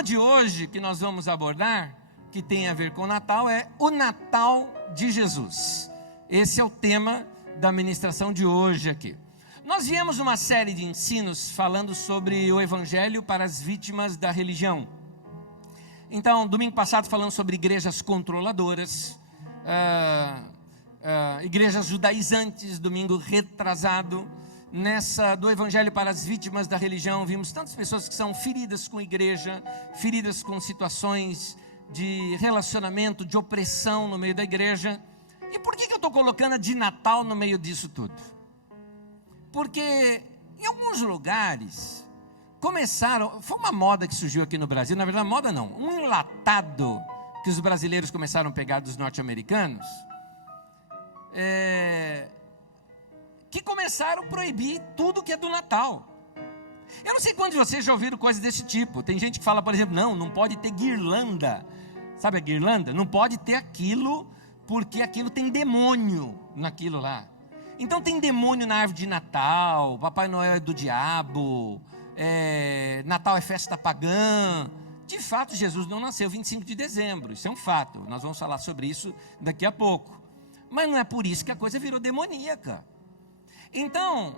tema de hoje que nós vamos abordar, que tem a ver com o Natal, é o Natal de Jesus. Esse é o tema da ministração de hoje aqui. Nós viemos uma série de ensinos falando sobre o Evangelho para as vítimas da religião. Então, domingo passado falando sobre igrejas controladoras, igrejas judaizantes. Domingo retrasado, do Evangelho para as vítimas da religião, vimos tantas pessoas que são feridas com igreja, feridas com situações de relacionamento, de opressão no meio da igreja. E por que eu estou colocando a de Natal no meio disso tudo? Porque em alguns lugares começaram, foi uma moda que surgiu aqui no Brasil, na verdade moda não, um enlatado que os brasileiros começaram a pegar dos norte-americanos, que começaram a proibir tudo que é do Natal. Eu não sei quantos de vocês já ouviram coisas desse tipo. Tem gente que fala, por exemplo, não pode ter guirlanda. Sabe a guirlanda? Não pode ter aquilo, porque aquilo tem demônio naquilo lá. Então tem demônio na árvore de Natal, Papai Noel é do diabo, Natal é festa pagã. De fato, Jesus não nasceu 25 de dezembro, isso é um fato. Nós vamos falar sobre isso daqui a pouco. Mas não é por isso que a coisa virou demoníaca. Então,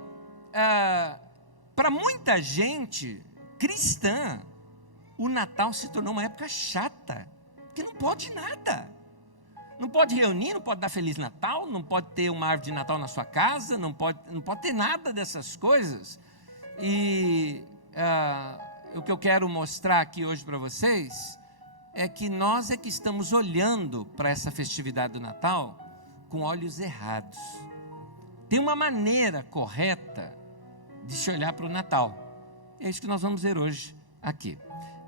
para muita gente cristã, o Natal se tornou uma época chata, porque não pode nada. Não pode reunir, não pode dar Feliz Natal, não pode ter uma árvore de Natal na sua casa, não pode ter nada dessas coisas. E o que eu quero mostrar aqui hoje para vocês é que nós é que estamos olhando para essa festividade do Natal com olhos errados. Tem uma maneira correta de se olhar para o Natal. É isso que nós vamos ver hoje aqui.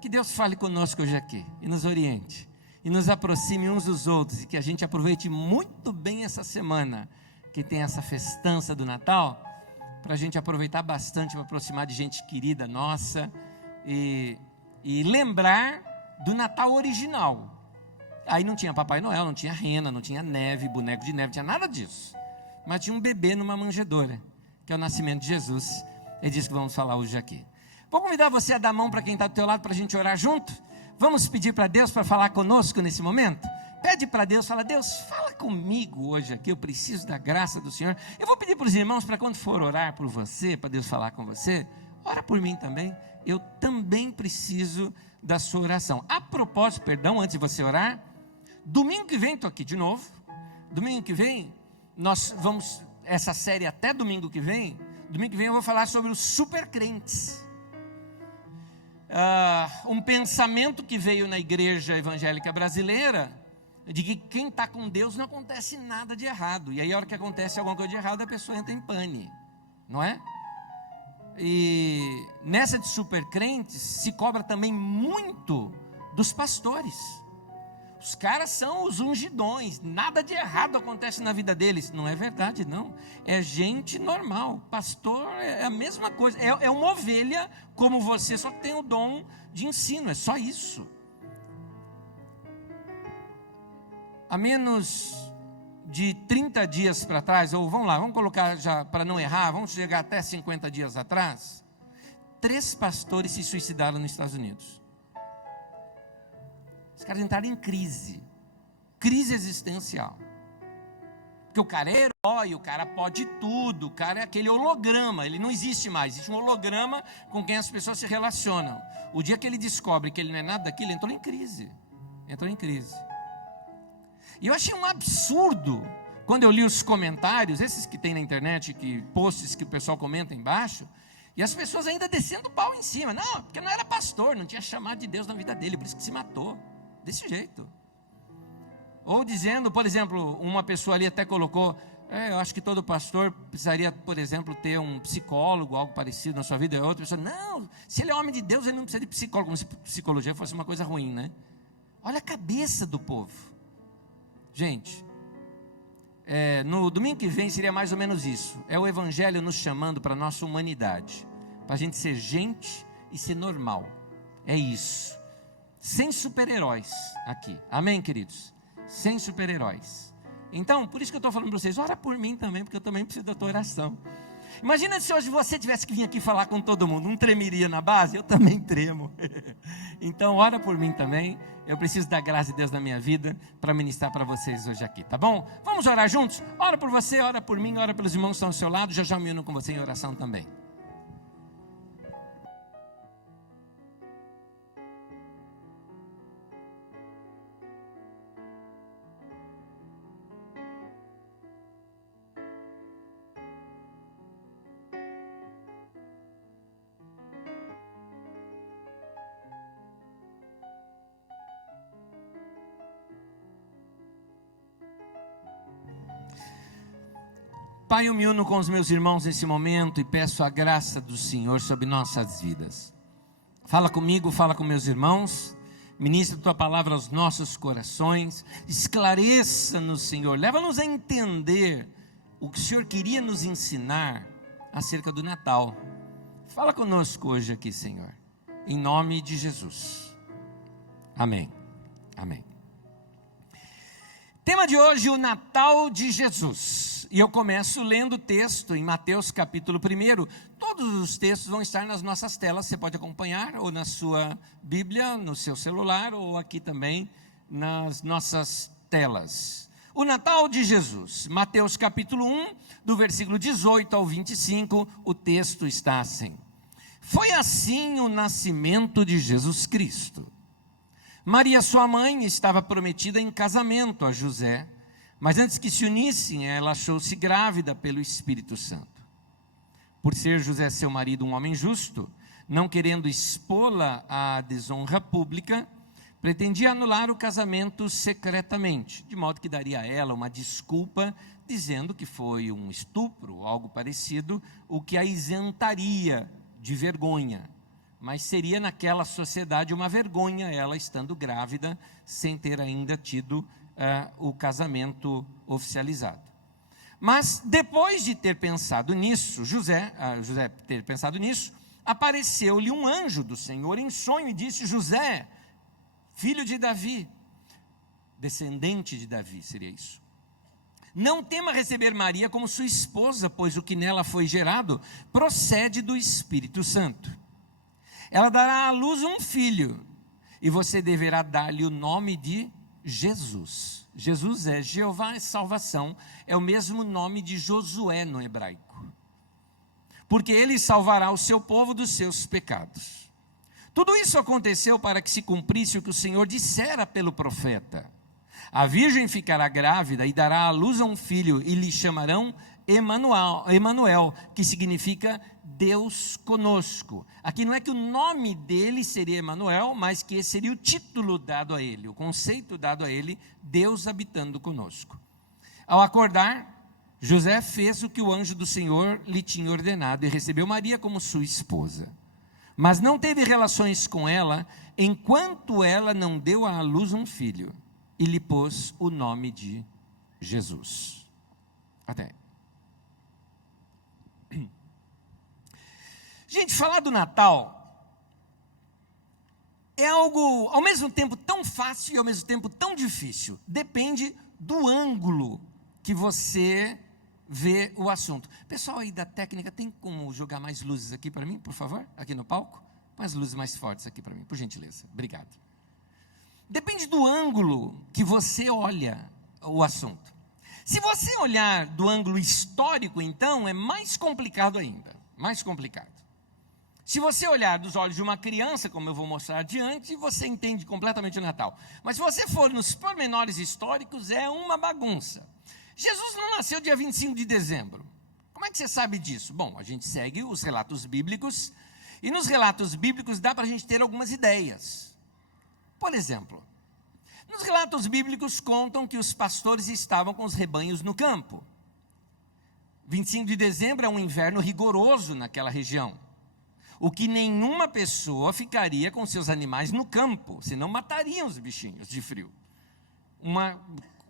Que Deus fale conosco hoje aqui e nos oriente. E nos aproxime uns dos outros. E que a gente aproveite muito bem essa semana que tem essa festança do Natal. Para a gente aproveitar bastante, para aproximar de gente querida nossa. E lembrar do Natal original. Aí não tinha Papai Noel, não tinha rena, não tinha neve, boneco de neve, não tinha nada disso. Mas tinha um bebê numa manjedoura, que é o nascimento de Jesus. É disso que vamos falar hoje aqui. Vou convidar você a dar a mão para quem está do teu lado, para a gente orar junto. Vamos pedir para Deus para falar conosco nesse momento? Pede para Deus, fala, Deus, fala comigo hoje aqui, eu preciso da graça do Senhor. Eu vou pedir para os irmãos, para quando for orar por você, para Deus falar com você, ora por mim também. Eu também preciso da sua oração. A propósito, perdão, antes de você orar, domingo que vem, estou aqui de novo. Domingo que vem, nós vamos, essa série até domingo que vem eu vou falar sobre os supercrentes. Um pensamento que veio na igreja evangélica brasileira, de que quem está com Deus não acontece nada de errado. E aí a hora que acontece alguma coisa de errado, a pessoa entra em pane, não é? E nessa de supercrentes, se cobra também muito dos pastores. Os caras são os ungidões, nada de errado acontece na vida deles. Não é verdade, não. É gente normal. Pastor é a mesma coisa. É uma ovelha como você, só que tem o dom de ensino. É só isso. Há menos de 30 dias para trás, ou vamos colocar já para não errar, vamos chegar até 50 dias atrás, 3 pastores se suicidaram nos Estados Unidos. Os caras entraram em crise existencial. Porque o cara é herói, o cara pode tudo, o cara é aquele holograma, ele não existe mais, existe um holograma com quem as pessoas se relacionam. O dia que ele descobre que ele não é nada daquilo, ele entrou em crise. E eu achei um absurdo, quando eu li os comentários, esses que tem na internet, posts que o pessoal comenta embaixo, e as pessoas ainda descendo o pau em cima. Não, porque não era pastor, não tinha chamado de Deus na vida dele, por isso que se matou. Desse jeito. Ou dizendo, por exemplo, uma pessoa ali até colocou, eu acho que todo pastor precisaria, por exemplo, ter um psicólogo, algo parecido na sua vida. Outra pessoa, não, se ele é homem de Deus, ele não precisa de psicólogo, como se psicologia fosse uma coisa ruim, né? Olha a cabeça do povo. Gente, no domingo que vem seria mais ou menos isso. É o Evangelho nos chamando para a nossa humanidade, para a gente ser gente e ser normal. É isso. Sem super-heróis aqui. Amém, queridos? Sem super-heróis. Então, por isso que eu estou falando para vocês, ora por mim também, porque eu também preciso da tua oração. Imagina se hoje você tivesse que vir aqui falar com todo mundo, não tremeria na base? Eu também tremo. Então ora por mim também, eu preciso da graça de Deus na minha vida, para ministrar para vocês hoje aqui, tá bom? Vamos orar juntos? Ora por você, ora por mim, ora pelos irmãos que estão ao seu lado, já me uno com você em oração também. Pai, eu me uno com os meus irmãos nesse momento e peço a graça do Senhor sobre nossas vidas. Fala comigo, fala com meus irmãos, ministra a tua palavra aos nossos corações, esclareça-nos, Senhor, leva-nos a entender o que o Senhor queria nos ensinar acerca do Natal. Fala conosco hoje aqui, Senhor, em nome de Jesus. Amém. Amém. Tema de hoje, o Natal de Jesus. E eu começo lendo o texto em Mateus capítulo 1. Todos os textos vão estar nas nossas telas, você pode acompanhar, ou na sua Bíblia, no seu celular, ou aqui também nas nossas telas. O Natal de Jesus, Mateus capítulo 1, do versículo 18 ao 25, o texto está assim. Foi assim o nascimento de Jesus Cristo. Maria, sua mãe, estava prometida em casamento a José, mas antes que se unissem, ela achou-se grávida pelo Espírito Santo. Por ser José, seu marido, um homem justo, não querendo expô-la à desonra pública, pretendia anular o casamento secretamente, de modo que daria a ela uma desculpa, dizendo que foi um estupro ou algo parecido, o que a isentaria de vergonha. Mas seria naquela sociedade uma vergonha ela estando grávida, sem ter ainda tido o casamento oficializado. Mas depois de ter pensado nisso, José ter pensado nisso, apareceu-lhe um anjo do Senhor em sonho e disse: José, filho de Davi, descendente de Davi, seria isso. Não tema receber Maria como sua esposa, pois o que nela foi gerado procede do Espírito Santo. Ela dará à luz um filho, e você deverá dar-lhe o nome de Jesus. Jesus é Jeová é salvação, é o mesmo nome de Josué no hebraico. Porque ele salvará o seu povo dos seus pecados. Tudo isso aconteceu para que se cumprisse o que o Senhor dissera pelo profeta. A virgem ficará grávida e dará à luz a um filho, e lhe chamarão Emanuel, que significa Deus conosco. Aqui não é que o nome dele seria Emanuel, mas que esse seria o título dado a ele, o conceito dado a ele, Deus habitando conosco. Ao acordar, José fez o que o anjo do Senhor lhe tinha ordenado e recebeu Maria como sua esposa. Mas não teve relações com ela, enquanto ela não deu à luz um filho, e lhe pôs o nome de Jesus. Até. Gente, falar do Natal é algo, ao mesmo tempo, tão fácil e ao mesmo tempo tão difícil. Depende do ângulo que você vê o assunto. Pessoal aí da técnica, tem como jogar mais luzes aqui para mim, por favor? Aqui no palco? Põe as luzes mais fortes aqui para mim, por gentileza. Obrigado. Depende do ângulo que você olha o assunto. Se você olhar do ângulo histórico, então, é mais complicado ainda. Mais complicado. Se você olhar dos olhos de uma criança, como eu vou mostrar adiante, você entende completamente o Natal. Mas se você for nos pormenores históricos, é uma bagunça. Jesus não nasceu dia 25 de dezembro. Como é que você sabe disso? Bom, a gente segue os relatos bíblicos, e nos relatos bíblicos dá para a gente ter algumas ideias. Por exemplo, nos relatos bíblicos contam que os pastores estavam com os rebanhos no campo. 25 de dezembro é um inverno rigoroso naquela região, o que nenhuma pessoa ficaria com seus animais no campo, senão matariam os bichinhos de frio.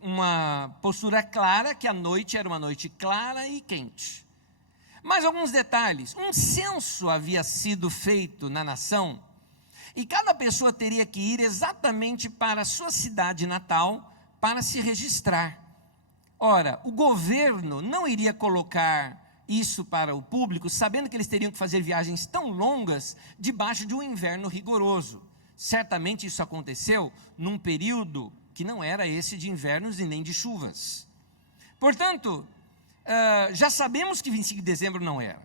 Uma postura clara que a noite era uma noite clara e quente. Mais alguns detalhes. Um censo havia sido feito na nação, e cada pessoa teria que ir exatamente para a sua cidade natal para se registrar. Ora, o governo não iria colocar isso para o público, sabendo que eles teriam que fazer viagens tão longas debaixo de um inverno rigoroso. Certamente isso aconteceu num período que não era esse de invernos e nem de chuvas. Portanto, já sabemos que 25 de dezembro não era.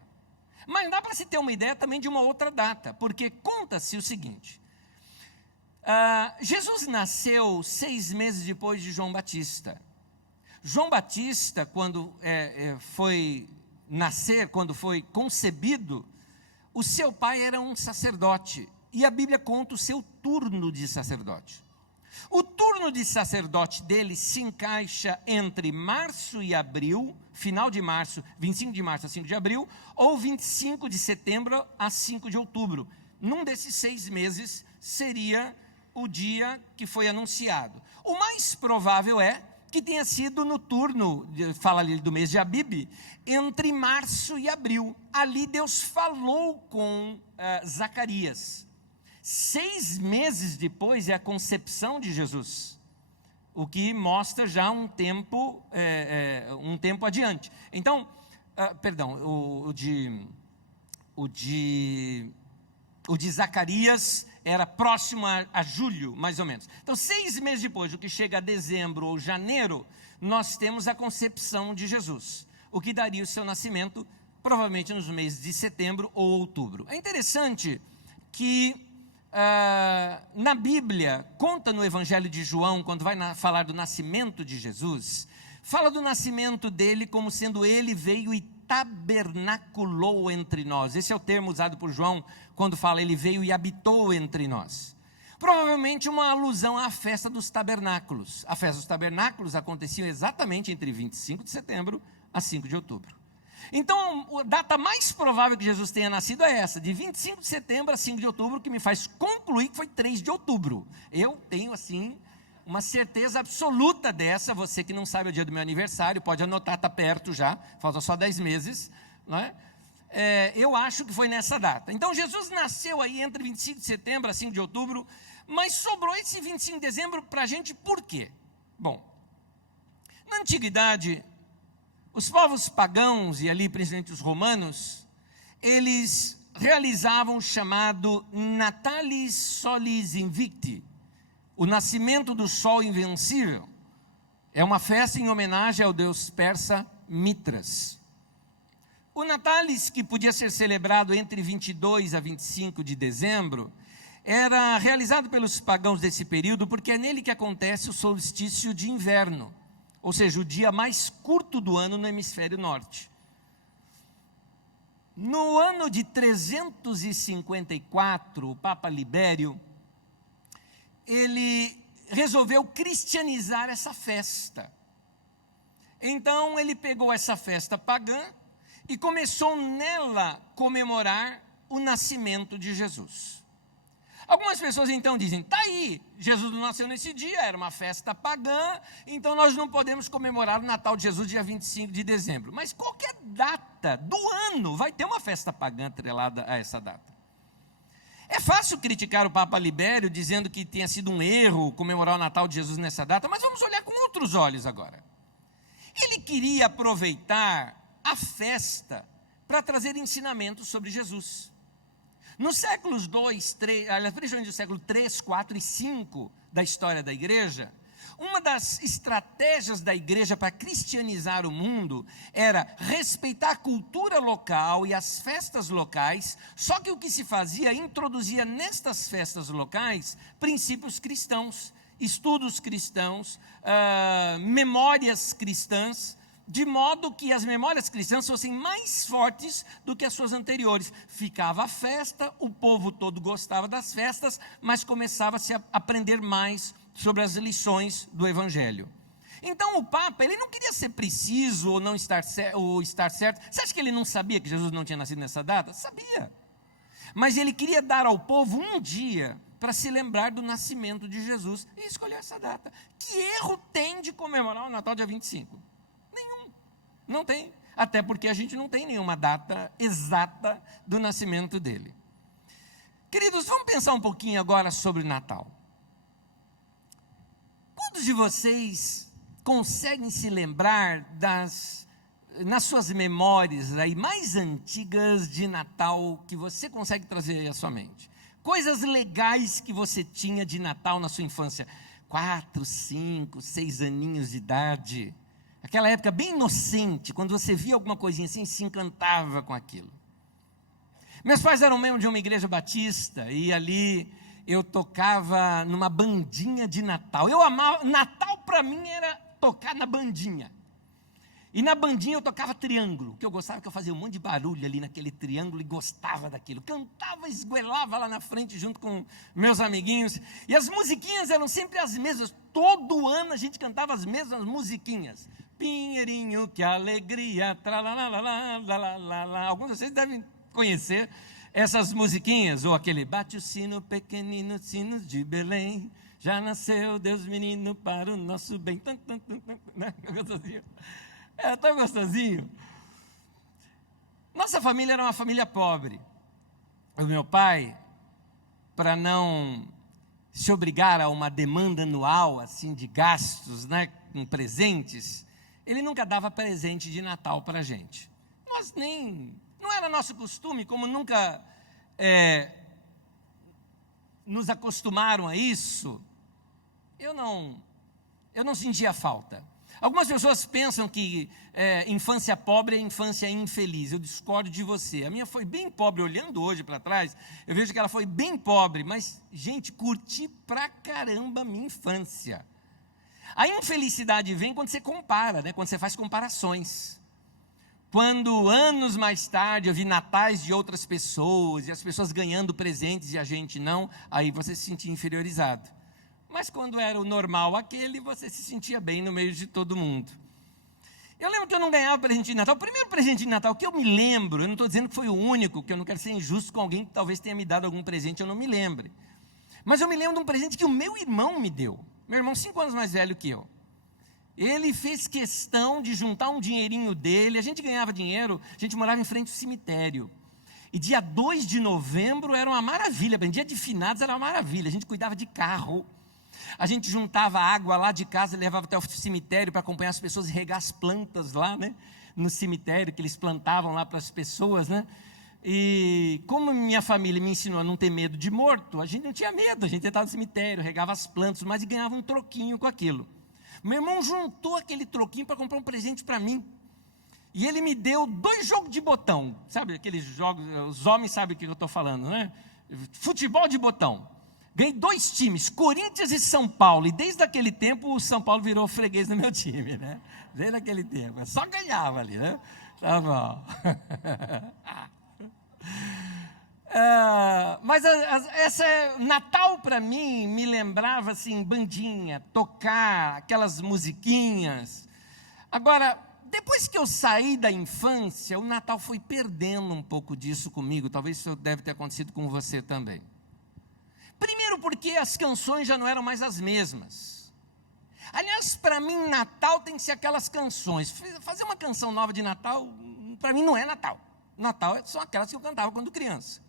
Mas dá para se ter uma ideia também de uma outra data, porque conta-se o seguinte: Jesus nasceu 6 meses depois de João Batista. João Batista, quando foi nascer, quando foi concebido, o seu pai era um sacerdote, e a Bíblia conta o seu turno de sacerdote. O turno de sacerdote dele se encaixa entre março e abril, final de março, 25 de março a 5 de abril, ou 25 de setembro a 5 de outubro. Num desses 6 meses seria o dia que foi anunciado. O mais provável é que tenha sido no turno, fala ali do mês de Abib, entre março e abril. Ali Deus falou com Zacarias. 6 meses depois é a concepção de Jesus, o que mostra já um tempo adiante. Então, o de Zacarias era próximo a julho, mais ou menos. Então, 6 meses depois, o que chega a dezembro ou janeiro, nós temos a concepção de Jesus, o que daria o seu nascimento, provavelmente nos meses de setembro ou outubro. É interessante que na Bíblia, conta no Evangelho de João, quando vai falar do nascimento de Jesus, fala do nascimento dele como sendo ele veio e tabernaculou entre nós. Esse é o termo usado por João quando fala ele veio e habitou entre nós. Provavelmente uma alusão à festa dos tabernáculos. A festa dos tabernáculos acontecia exatamente entre 25 de setembro a 5 de outubro. Então, a data mais provável que Jesus tenha nascido é essa, de 25 de setembro a 5 de outubro, que me faz concluir que foi 3 de outubro. Eu tenho, assim, uma certeza absoluta dessa. Você que não sabe o dia do meu aniversário, pode anotar, está perto já, falta só 10 meses, não é? Eu acho que foi nessa data. Então, Jesus nasceu aí entre 25 de setembro a 5 de outubro, mas sobrou esse 25 de dezembro para a gente por quê? Bom, na antiguidade, os povos pagãos, e ali principalmente os romanos, eles realizavam o chamado Natalis Solis Invicti, o nascimento do sol invencível. É uma festa em homenagem ao deus persa Mitras. O Natalis, que podia ser celebrado entre 22 a 25 de dezembro, era realizado pelos pagãos desse período porque é nele que acontece o solstício de inverno, ou seja, o dia mais curto do ano no hemisfério norte. No ano de 354, o Papa Libério, ele resolveu cristianizar essa festa. Então, ele pegou essa festa pagã e começou nela comemorar o nascimento de Jesus. Algumas pessoas então dizem, está aí, Jesus não nasceu nesse dia, era uma festa pagã, então nós não podemos comemorar o Natal de Jesus dia 25 de dezembro. Mas qualquer data do ano vai ter uma festa pagã atrelada a essa data. É fácil criticar o Papa Libério dizendo que tenha sido um erro comemorar o Natal de Jesus nessa data, mas vamos olhar com outros olhos agora. Ele queria aproveitar a festa para trazer ensinamentos sobre Jesus. Nos séculos 2, 3, aliás, principalmente no século 3, 4 e 5 da história da igreja, uma das estratégias da igreja para cristianizar o mundo era respeitar a cultura local e as festas locais, só que o que se fazia, introduzia nestas festas locais princípios cristãos, estudos cristãos, memórias cristãs, de modo que as memórias cristãs fossem mais fortes do que as suas anteriores. Ficava a festa, o povo todo gostava das festas, mas começava a se aprender mais sobre as lições do Evangelho. Então o Papa, ele não queria ser preciso ou não estar certo. Você acha que ele não sabia que Jesus não tinha nascido nessa data? Sabia. Mas ele queria dar ao povo um dia para se lembrar do nascimento de Jesus e escolher essa data. Que erro tem de comemorar o Natal dia 25? Não tem, até porque a gente não tem nenhuma data exata do nascimento dele. Queridos, vamos pensar um pouquinho agora sobre o Natal. Quantos de vocês conseguem se lembrar nas suas memórias aí mais antigas de Natal que você consegue trazer à sua mente? Coisas legais que você tinha de Natal na sua infância. 4, 5, 6 aninhos de idade. Aquela época bem inocente, quando você via alguma coisinha assim, se encantava com aquilo. Meus pais eram membros de uma igreja batista, e ali eu tocava numa bandinha de Natal. Eu amava, Natal para mim era tocar na bandinha. E na bandinha eu tocava triângulo, que eu gostava, que eu fazia um monte de barulho ali naquele triângulo e gostava daquilo. Cantava, esguelava lá na frente junto com meus amiguinhos. E as musiquinhas eram sempre as mesmas. Todo ano a gente cantava as mesmas musiquinhas. Pinheirinho, que alegria, tralalalala. Alguns de vocês devem conhecer essas musiquinhas. Ou aquele bate o sino pequenino, sinos de Belém. Já nasceu Deus menino para o nosso bem. Né? É tão gostosinho. Nossa família era uma família pobre. O meu pai, para não se obrigar a uma demanda anual assim de gastos, né, com presentes, ele nunca dava presente de Natal para a gente. Nós não era nosso costume, como nunca nos acostumaram a isso, eu não sentia falta. Algumas pessoas pensam que infância pobre é infância infeliz. Eu discordo de você. A minha foi bem pobre. Olhando hoje para trás, eu vejo que ela foi bem pobre. Mas, gente, curti pra caramba a minha infância. A infelicidade vem quando você compara, né? Quando você faz comparações. Quando anos mais tarde eu vi natais de outras pessoas, e as pessoas ganhando presentes e a gente não, aí você se sentia inferiorizado. Mas quando era o normal aquele, você se sentia bem no meio de todo mundo. Eu lembro que eu não ganhava presente de Natal. O primeiro presente de Natal que eu me lembro, eu não estou dizendo que foi o único, que eu não quero ser injusto com alguém que talvez tenha me dado algum presente, eu não me lembre. Mas eu me lembro de um presente que o meu irmão me deu. Meu irmão, 5 anos mais velho que eu. Ele fez questão de juntar um dinheirinho dele, a gente ganhava dinheiro, a gente morava em frente ao cemitério. E dia 2 de novembro era uma maravilha, dia de finados era uma maravilha, a gente cuidava de carro. A gente juntava água lá de casa e levava até o cemitério para acompanhar as pessoas e regar as plantas lá, né? No cemitério, que eles plantavam lá para as pessoas, né? E como minha família me ensinou a não ter medo de morto, a gente não tinha medo, a gente entrava no cemitério, regava as plantas, mas ganhava um troquinho com aquilo. Meu irmão juntou aquele troquinho para comprar um presente para mim. E ele me deu 2 jogos de botão. Sabe aqueles jogos, os homens sabem o que eu estou falando, né? Futebol de botão. Ganhei 2 times, Corinthians e São Paulo. E desde aquele tempo o São Paulo virou freguês do meu time, né? Desde aquele tempo. Eu só ganhava ali, né? Tá bom. Mas Natal para mim me lembrava assim, bandinha, tocar aquelas musiquinhas. Agora, depois que eu saí da infância, o Natal foi perdendo um pouco disso comigo. Talvez isso deve ter acontecido com você também. Primeiro porque as canções já não eram mais as mesmas. Aliás, para mim, Natal tem que ser aquelas canções. Fazer uma canção nova de Natal, para mim não é Natal. Natal são aquelas que eu cantava quando criança.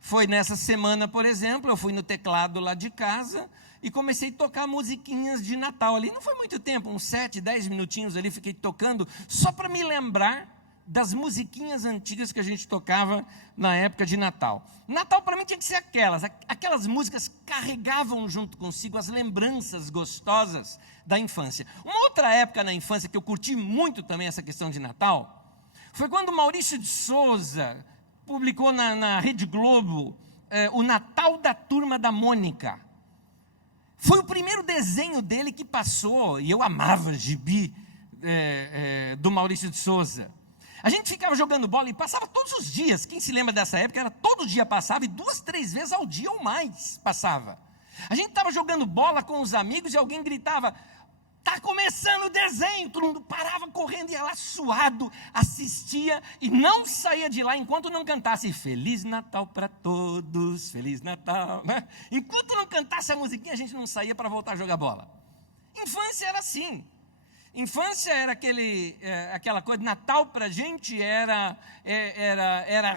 Foi nessa semana, por exemplo, eu fui no teclado lá de casa e comecei a tocar musiquinhas de Natal ali. Não foi muito tempo, uns 7, 10 minutinhos ali, fiquei tocando, só para me lembrar das musiquinhas antigas que a gente tocava na época de Natal. Natal para mim tinha que ser aquelas músicas carregavam junto consigo as lembranças gostosas da infância. Uma outra época na infância que eu curti muito também essa questão de Natal, foi quando o Maurício de Souza publicou na Rede Globo o Natal da Turma da Mônica. Foi o primeiro desenho dele que passou, e eu amava gibi do Maurício de Souza. A gente ficava jogando bola e passava todos os dias. Quem se lembra dessa época, era todo dia passava e 2, 3 vezes ao dia ou mais passava. A gente estava jogando bola com os amigos e alguém gritava, está começando o desenho. Todo mundo parava correndo, ia lá suado, assistia e não saía de lá enquanto não cantasse Feliz Natal para todos, Feliz Natal. Né? Enquanto não cantasse a musiquinha, a gente não saía para voltar a jogar bola. Infância era assim. Infância era aquela coisa, Natal para a gente era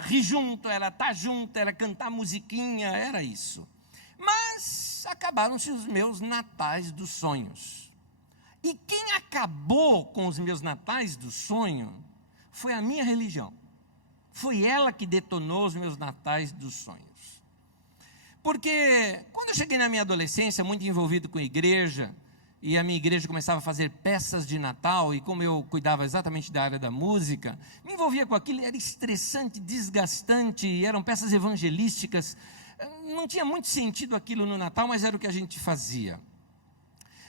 rir junto, era estar junto, era cantar musiquinha, era isso. Mas acabaram-se os meus natais dos sonhos. E quem acabou com os meus natais do sonho foi a minha religião. Foi ela que detonou os meus natais dos sonhos. Porque quando eu cheguei na minha adolescência, muito envolvido com a igreja, e a minha igreja começava a fazer peças de Natal, e como eu cuidava exatamente da área da música, me envolvia com aquilo, era estressante, desgastante, eram peças evangelísticas, não tinha muito sentido aquilo no Natal, mas era o que a gente fazia.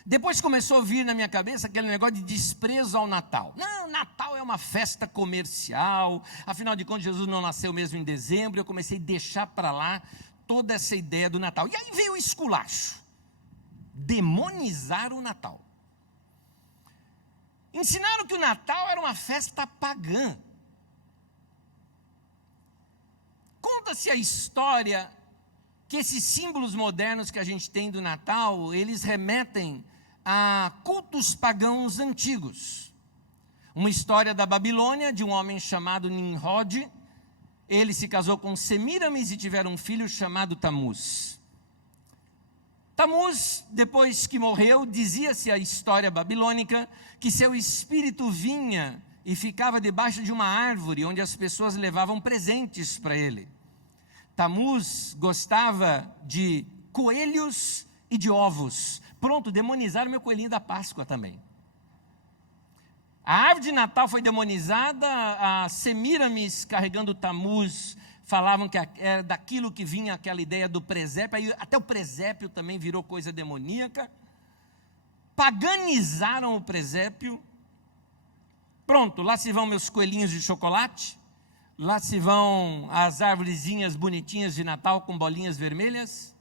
Depois começou a vir na minha cabeça aquele negócio de desprezo ao Natal. Não, Natal é uma festa comercial, afinal de contas Jesus não nasceu mesmo em dezembro, eu comecei a deixar para lá toda essa ideia do Natal. E aí veio o esculacho, demonizar o Natal. Ensinaram que o Natal era uma festa pagã. Conta-se a história que esses símbolos modernos que a gente tem do Natal, eles remetem a cultos pagãos antigos. Uma história da Babilônia, de um homem chamado Nimrod. Ele se casou com Semíramis e tiveram um filho chamado Tamuz. Tamuz, depois que morreu, dizia-se a história babilônica, que seu espírito vinha e ficava debaixo de uma árvore, onde as pessoas levavam presentes para ele. Tamuz gostava de coelhos e de ovos. Pronto, demonizaram meu coelhinho da Páscoa também. A árvore de Natal foi demonizada, a Semíramis carregando Tamuz, falavam que era daquilo que vinha aquela ideia do presépio, aí até o presépio também virou coisa demoníaca. Paganizaram o presépio. Pronto, lá se vão meus coelhinhos de chocolate, lá se vão as arvorezinhas bonitinhas de Natal com bolinhas vermelhas,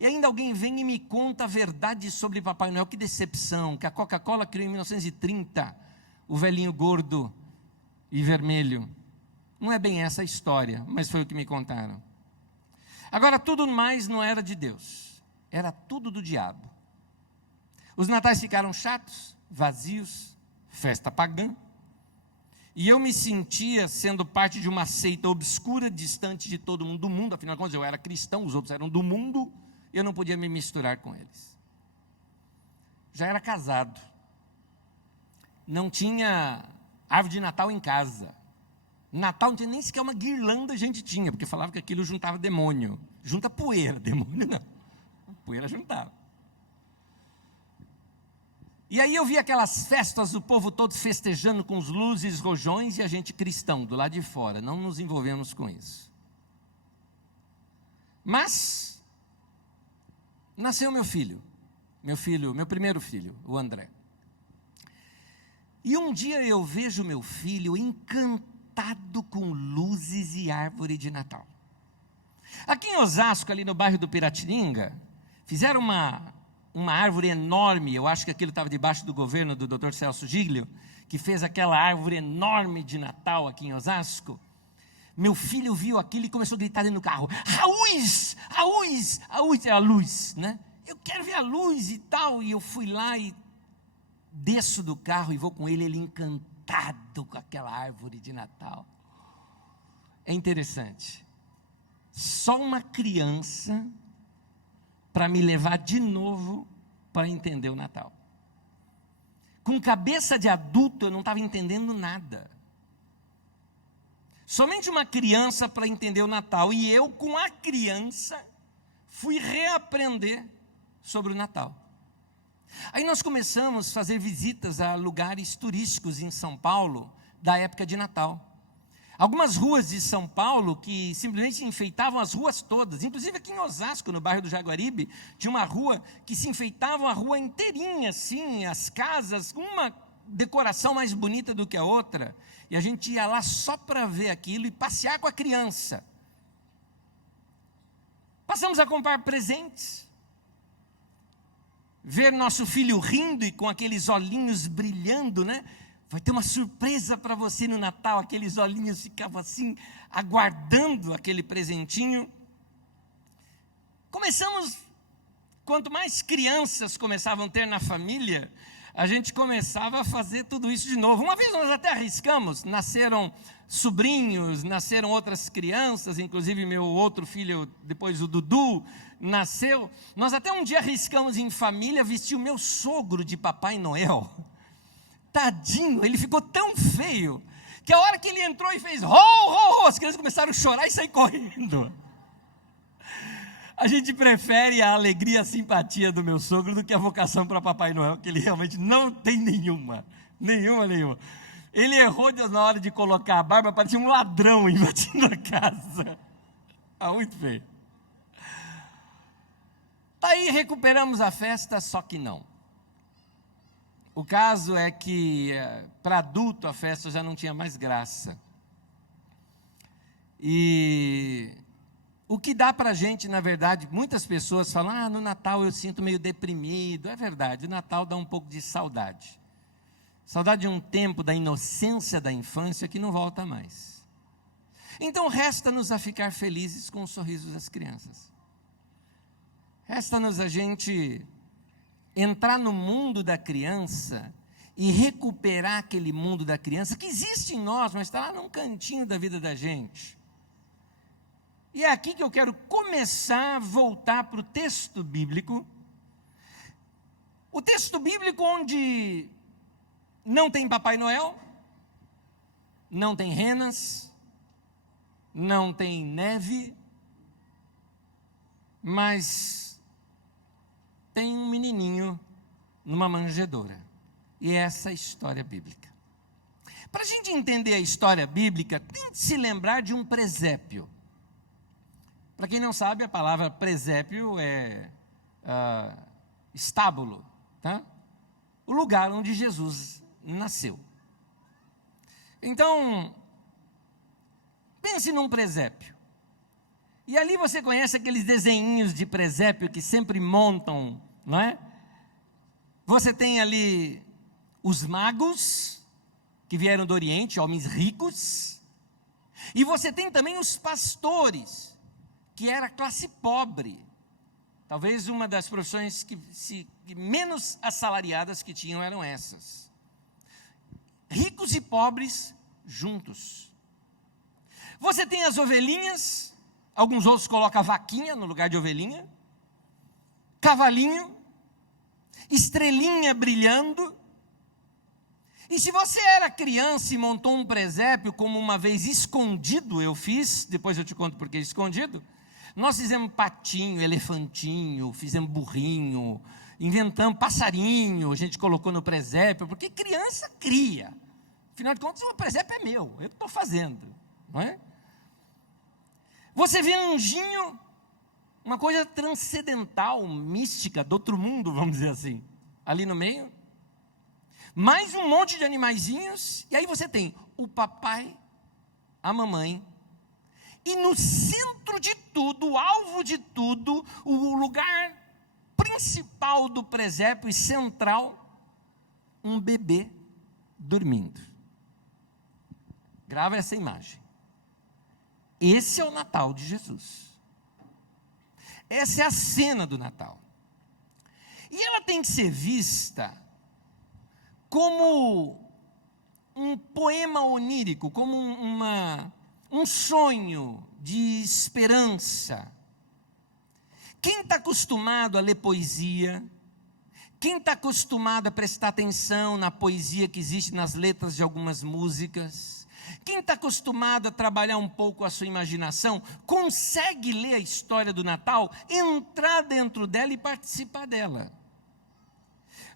e ainda alguém vem e me conta a verdade sobre Papai Noel. Que decepção, que a Coca-Cola criou em 1930, o velhinho gordo e vermelho. Não é bem essa a história, mas foi o que me contaram. Agora, tudo mais não era de Deus, era tudo do diabo. Os natais ficaram chatos, vazios, festa pagã. E eu me sentia sendo parte de uma seita obscura, distante de todo mundo do mundo. Afinal de contas, eu era cristão, os outros eram do mundo, eu não podia me misturar com eles. Já era casado. Não tinha árvore de Natal em casa. Natal não tinha nem sequer uma guirlanda, a gente tinha, porque falava que aquilo juntava demônio. Junta poeira, demônio não. Poeira juntava. E aí eu vi aquelas festas do povo todo festejando com os luzes, rojões, e a gente cristão do lado de fora, não nos envolvemos com isso. Mas nasceu meu primeiro filho, o André. E um dia eu vejo meu filho encantado com luzes e árvore de Natal. Aqui em Osasco, ali no bairro do Piratininga, fizeram uma árvore enorme. Eu acho que aquilo estava debaixo do governo do Dr. Celso Giglio, que fez aquela árvore enorme de Natal aqui em Osasco. Meu filho viu aquilo e começou a gritar dentro do carro: a luz, a luz, a luz, é a luz, né? Eu quero ver a luz e tal. E eu fui lá e desço do carro e vou com ele encantado com aquela árvore de Natal. É interessante. Só uma criança para me levar de novo para entender o Natal. Com cabeça de adulto eu não estava entendendo nada. Somente uma criança para entender o Natal. E eu, com a criança, fui reaprender sobre o Natal. Aí nós começamos a fazer visitas a lugares turísticos em São Paulo, da época de Natal. Algumas ruas de São Paulo que simplesmente enfeitavam as ruas todas. Inclusive aqui em Osasco, no bairro do Jaguaribe, tinha uma rua que se enfeitava a rua inteirinha, assim, as casas, com uma decoração mais bonita do que a outra. E a gente ia lá só para ver aquilo e passear com a criança. Passamos a comprar presentes. Ver nosso filho rindo e com aqueles olhinhos brilhando, né? Vai ter uma surpresa para você no Natal. Aqueles olhinhos ficavam assim, aguardando aquele presentinho. Começamos, quanto mais crianças começavam a ter na família, a gente começava a fazer tudo isso de novo. Uma vez nós até arriscamos, nasceram sobrinhos, nasceram outras crianças, inclusive meu outro filho, depois o Dudu, nasceu. Nós até um dia arriscamos em família vestir o meu sogro de Papai Noel. Tadinho, ele ficou tão feio, que a hora que ele entrou e fez ho, ho, ho, as crianças começaram a chorar e sair correndo. A gente prefere a alegria e a simpatia do meu sogro do que a vocação para Papai Noel, que ele realmente não tem nenhuma. Ele errou na hora de colocar a barba, parecia um ladrão invadindo a casa. Muito feio. Aí recuperamos a festa, só que não. O caso é que para adulto a festa já não tinha mais graça. E o que dá para a gente, na verdade, muitas pessoas falam, no Natal eu sinto meio deprimido. É verdade, o Natal dá um pouco de saudade. Saudade de um tempo da inocência da infância que não volta mais. Então resta-nos a ficar felizes com os sorrisos das crianças. Resta-nos a gente entrar no mundo da criança e recuperar aquele mundo da criança que existe em nós, mas está lá num cantinho da vida da gente. E é aqui que eu quero começar a voltar para o texto bíblico. O texto bíblico onde não tem Papai Noel, não tem renas, não tem neve, mas tem um menininho numa manjedoura. E essa é a história bíblica. Para a gente entender a história bíblica, tem que se lembrar de um presépio. Para quem não sabe, a palavra presépio é estábulo, tá? O lugar onde Jesus nasceu. Então, pense num presépio. E ali você conhece aqueles desenhinhos de presépio que sempre montam, não é? Você tem ali os magos, que vieram do Oriente, homens ricos. E você tem também os pastores, que era a classe pobre. Talvez uma das profissões que menos assalariadas que tinham eram essas. Ricos e pobres juntos. Você tem as ovelhinhas, alguns outros colocam a vaquinha no lugar de ovelhinha, cavalinho, estrelinha brilhando. E se você era criança e montou um presépio, como uma vez escondido eu fiz, depois eu te conto porque escondido, nós fizemos patinho, elefantinho, fizemos burrinho, inventamos passarinho, a gente colocou no presépio, porque criança cria. Afinal de contas, o presépio é meu, eu estou fazendo, não é? Você vê anjinho, uma coisa transcendental, mística, do outro mundo, vamos dizer assim, ali no meio. Mais um monte de animaizinhos, e aí você tem o papai, a mamãe, e no centro de tudo, o alvo de tudo, o lugar principal do presépio e central, um bebê dormindo. Grava essa imagem. Esse é o Natal de Jesus. Essa é a cena do Natal. E ela tem que ser vista como um poema onírico, como um sonho de esperança. Quem está acostumado a ler poesia, quem está acostumado a prestar atenção na poesia que existe nas letras de algumas músicas, quem está acostumado a trabalhar um pouco a sua imaginação, consegue ler a história do Natal, entrar dentro dela e participar dela.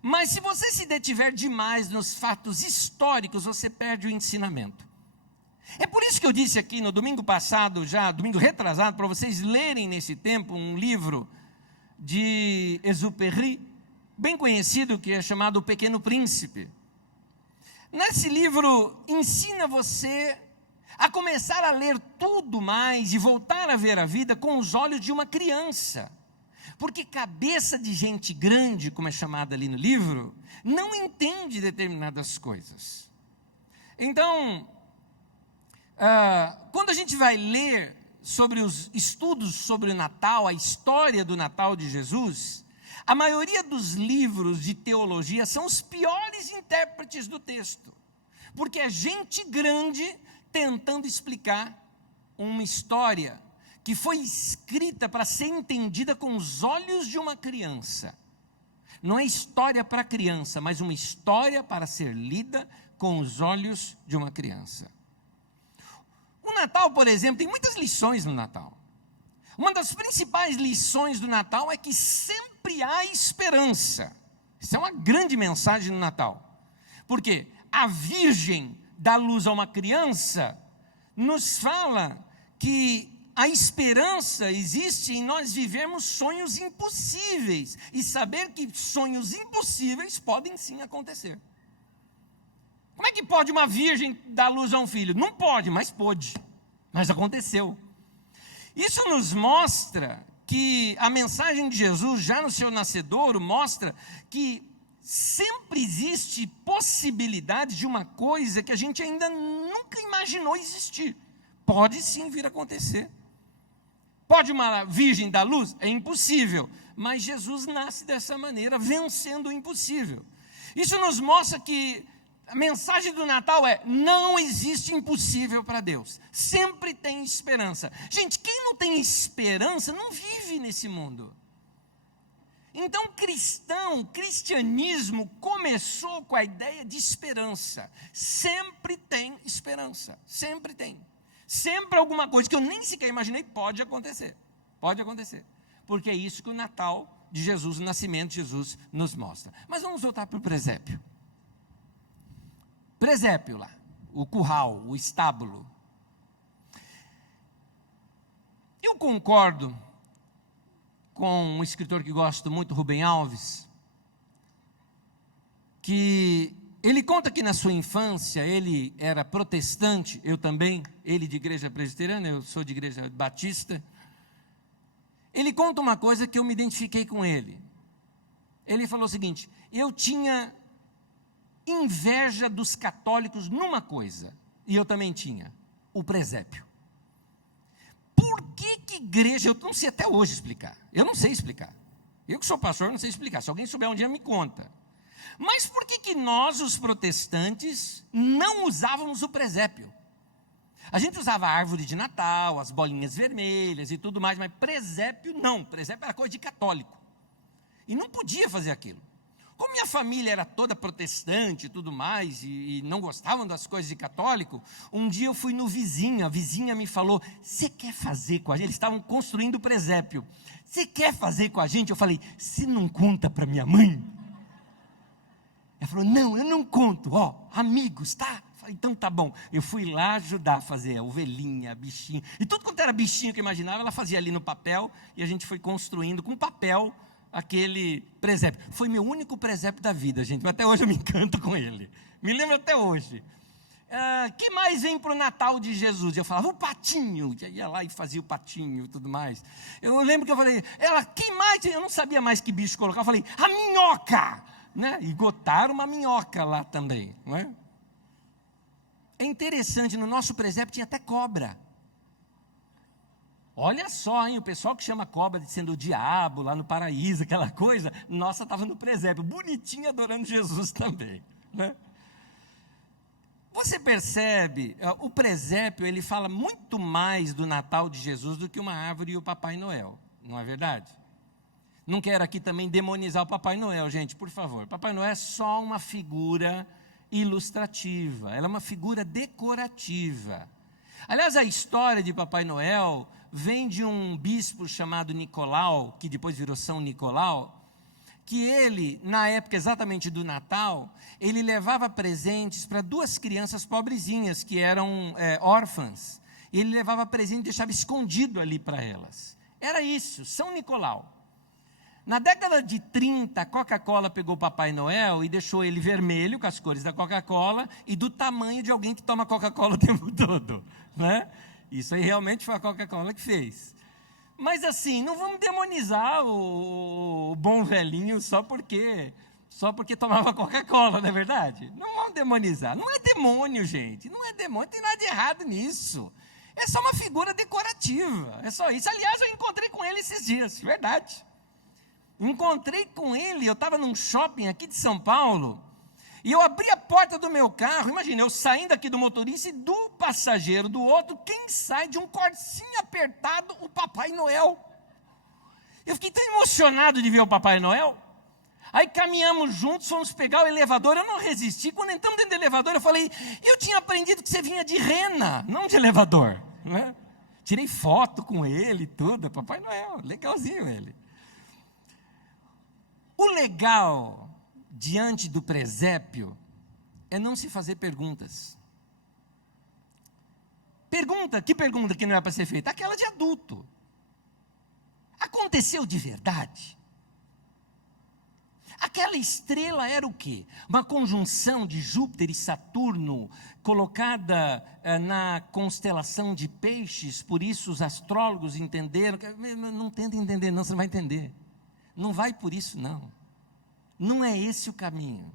Mas se você se detiver demais nos fatos históricos, você perde o ensinamento. É por isso que eu disse aqui no domingo passado, domingo retrasado, para vocês lerem nesse tempo um livro de Exupéry, bem conhecido, que é chamado O Pequeno Príncipe. Nesse livro, ensina você a começar a ler tudo mais e voltar a ver a vida com os olhos de uma criança. Porque cabeça de gente grande, como é chamada ali no livro, não entende determinadas coisas. Então, quando a gente vai ler sobre os estudos sobre o Natal, a história do Natal de Jesus, A maioria dos livros de teologia são os piores intérpretes do texto, porque é gente grande tentando explicar uma história que foi escrita para ser entendida com os olhos de uma criança. Não é história para criança, mas uma história para ser lida com os olhos de uma criança. O Natal, por exemplo, tem muitas lições no Natal. Uma das principais lições do Natal é que sempre há esperança. Isso é uma grande mensagem no Natal. Porque a Virgem dá luz a uma criança, nos fala que a esperança existe em nós vivermos sonhos impossíveis e saber que sonhos impossíveis podem sim acontecer. Como é que pode uma virgem dar luz a um filho? Não pode, mas pôde. Mas aconteceu. Isso nos mostra que a mensagem de Jesus, já no seu nascedouro, mostra que sempre existe possibilidade de uma coisa que a gente ainda nunca imaginou existir. Pode sim vir a acontecer. Pode uma virgem dar luz? É impossível. Mas Jesus nasce dessa maneira, vencendo o impossível. Isso nos mostra que a mensagem do Natal é: não existe impossível para Deus. Sempre tem esperança. Gente, quem não tem esperança não vive nesse mundo. Então, cristianismo começou com a ideia de esperança. Sempre tem esperança. Sempre tem. Sempre alguma coisa que eu nem sequer imaginei pode acontecer. Pode acontecer. Porque é isso que o Natal de Jesus, o nascimento de Jesus, nos mostra. Mas vamos voltar para o presépio. Presépio lá, o curral, o estábulo. Eu concordo com um escritor que gosto muito, Rubem Alves, que ele conta que na sua infância ele era protestante, eu também, ele de igreja presbiteriana, eu sou de igreja batista. Ele conta uma coisa que eu me identifiquei com ele. Ele falou o seguinte: eu tinha inveja dos católicos numa coisa, e eu também tinha, o presépio. Por que igreja, eu não sei até hoje explicar, eu não sei explicar, eu que sou pastor não sei explicar, se alguém souber um dia me conta, mas por que nós os protestantes não usávamos o presépio? A gente usava a árvore de Natal, as bolinhas vermelhas e tudo mais, mas presépio não, presépio era coisa de católico, e não podia fazer aquilo. Como minha família era toda protestante e tudo mais, e não gostavam das coisas de católico, um dia eu fui no vizinho, a vizinha me falou: você quer fazer com a gente? Eles estavam construindo o presépio. Você quer fazer com a gente? Eu falei: você não conta para minha mãe? Ela falou: não, eu não conto, amigos, tá? Eu falei: então tá bom. Eu fui lá ajudar a fazer a ovelhinha, a bichinho, e tudo quanto era bichinho que eu imaginava, ela fazia ali no papel, e a gente foi construindo com papel aquele presépio. Foi meu único presépio da vida, gente, mas até hoje eu me encanto com ele, me lembro até hoje. Que mais vem para o Natal de Jesus? Eu falava: o patinho, eu ia lá e fazia o patinho e tudo mais. Eu lembro que eu falei: que mais? Eu não sabia mais que bicho colocar, eu falei: a minhoca, né? E botaram uma minhoca lá também, não é? É interessante, no nosso presépio tinha até cobra. Olha só, hein, o pessoal que chama cobra de sendo o diabo, lá no paraíso, aquela coisa, nossa, estava no presépio, bonitinho, adorando Jesus também, né? Você percebe, o presépio, ele fala muito mais do Natal de Jesus do que uma árvore e o Papai Noel, não é verdade? Não quero aqui também demonizar o Papai Noel, gente, por favor. Papai Noel é só uma figura ilustrativa, ela é uma figura decorativa. Aliás, a história de Papai Noel vem de um bispo chamado Nicolau, que depois virou São Nicolau, que ele, na época exatamente do Natal, ele levava presentes para duas crianças pobrezinhas, que eram órfãs. Ele levava presente e deixava escondido ali para elas. Era isso, São Nicolau. Na década de 30, a Coca-Cola pegou o Papai Noel e deixou ele vermelho, com as cores da Coca-Cola, e do tamanho de alguém que toma Coca-Cola o tempo todo, né? Isso aí realmente foi a Coca-Cola que fez. Mas assim, não vamos demonizar o bom velhinho só porque tomava Coca-Cola, não é verdade? Não vamos demonizar. Não é demônio, gente. Não é demônio, não tem nada de errado nisso. É só uma figura decorativa. É só isso. Aliás, eu encontrei com ele esses dias, verdade. Encontrei com ele, eu estava num shopping aqui de São Paulo, e eu abri a porta do meu carro, imagina, eu saindo aqui do motorista e do passageiro do outro, quem sai de um corsinho apertado? O Papai Noel. Eu fiquei tão emocionado de ver o Papai Noel. Aí caminhamos juntos, fomos pegar o elevador, eu não resisti. Quando entramos dentro do elevador, eu falei, eu tinha aprendido que você vinha de rena, não de elevador. Né? Tirei foto com ele e tudo, Papai Noel, legalzinho ele. O legal, diante do presépio, é não se fazer perguntas. Que pergunta que não é para ser feita? Aquela de adulto. Aconteceu de verdade? Aquela estrela era o quê? Uma conjunção de Júpiter e Saturno, colocada na constelação de Peixes, por isso os astrólogos entenderam. Não tenta entender não, você não vai entender. Não vai por isso não. Não é esse o caminho.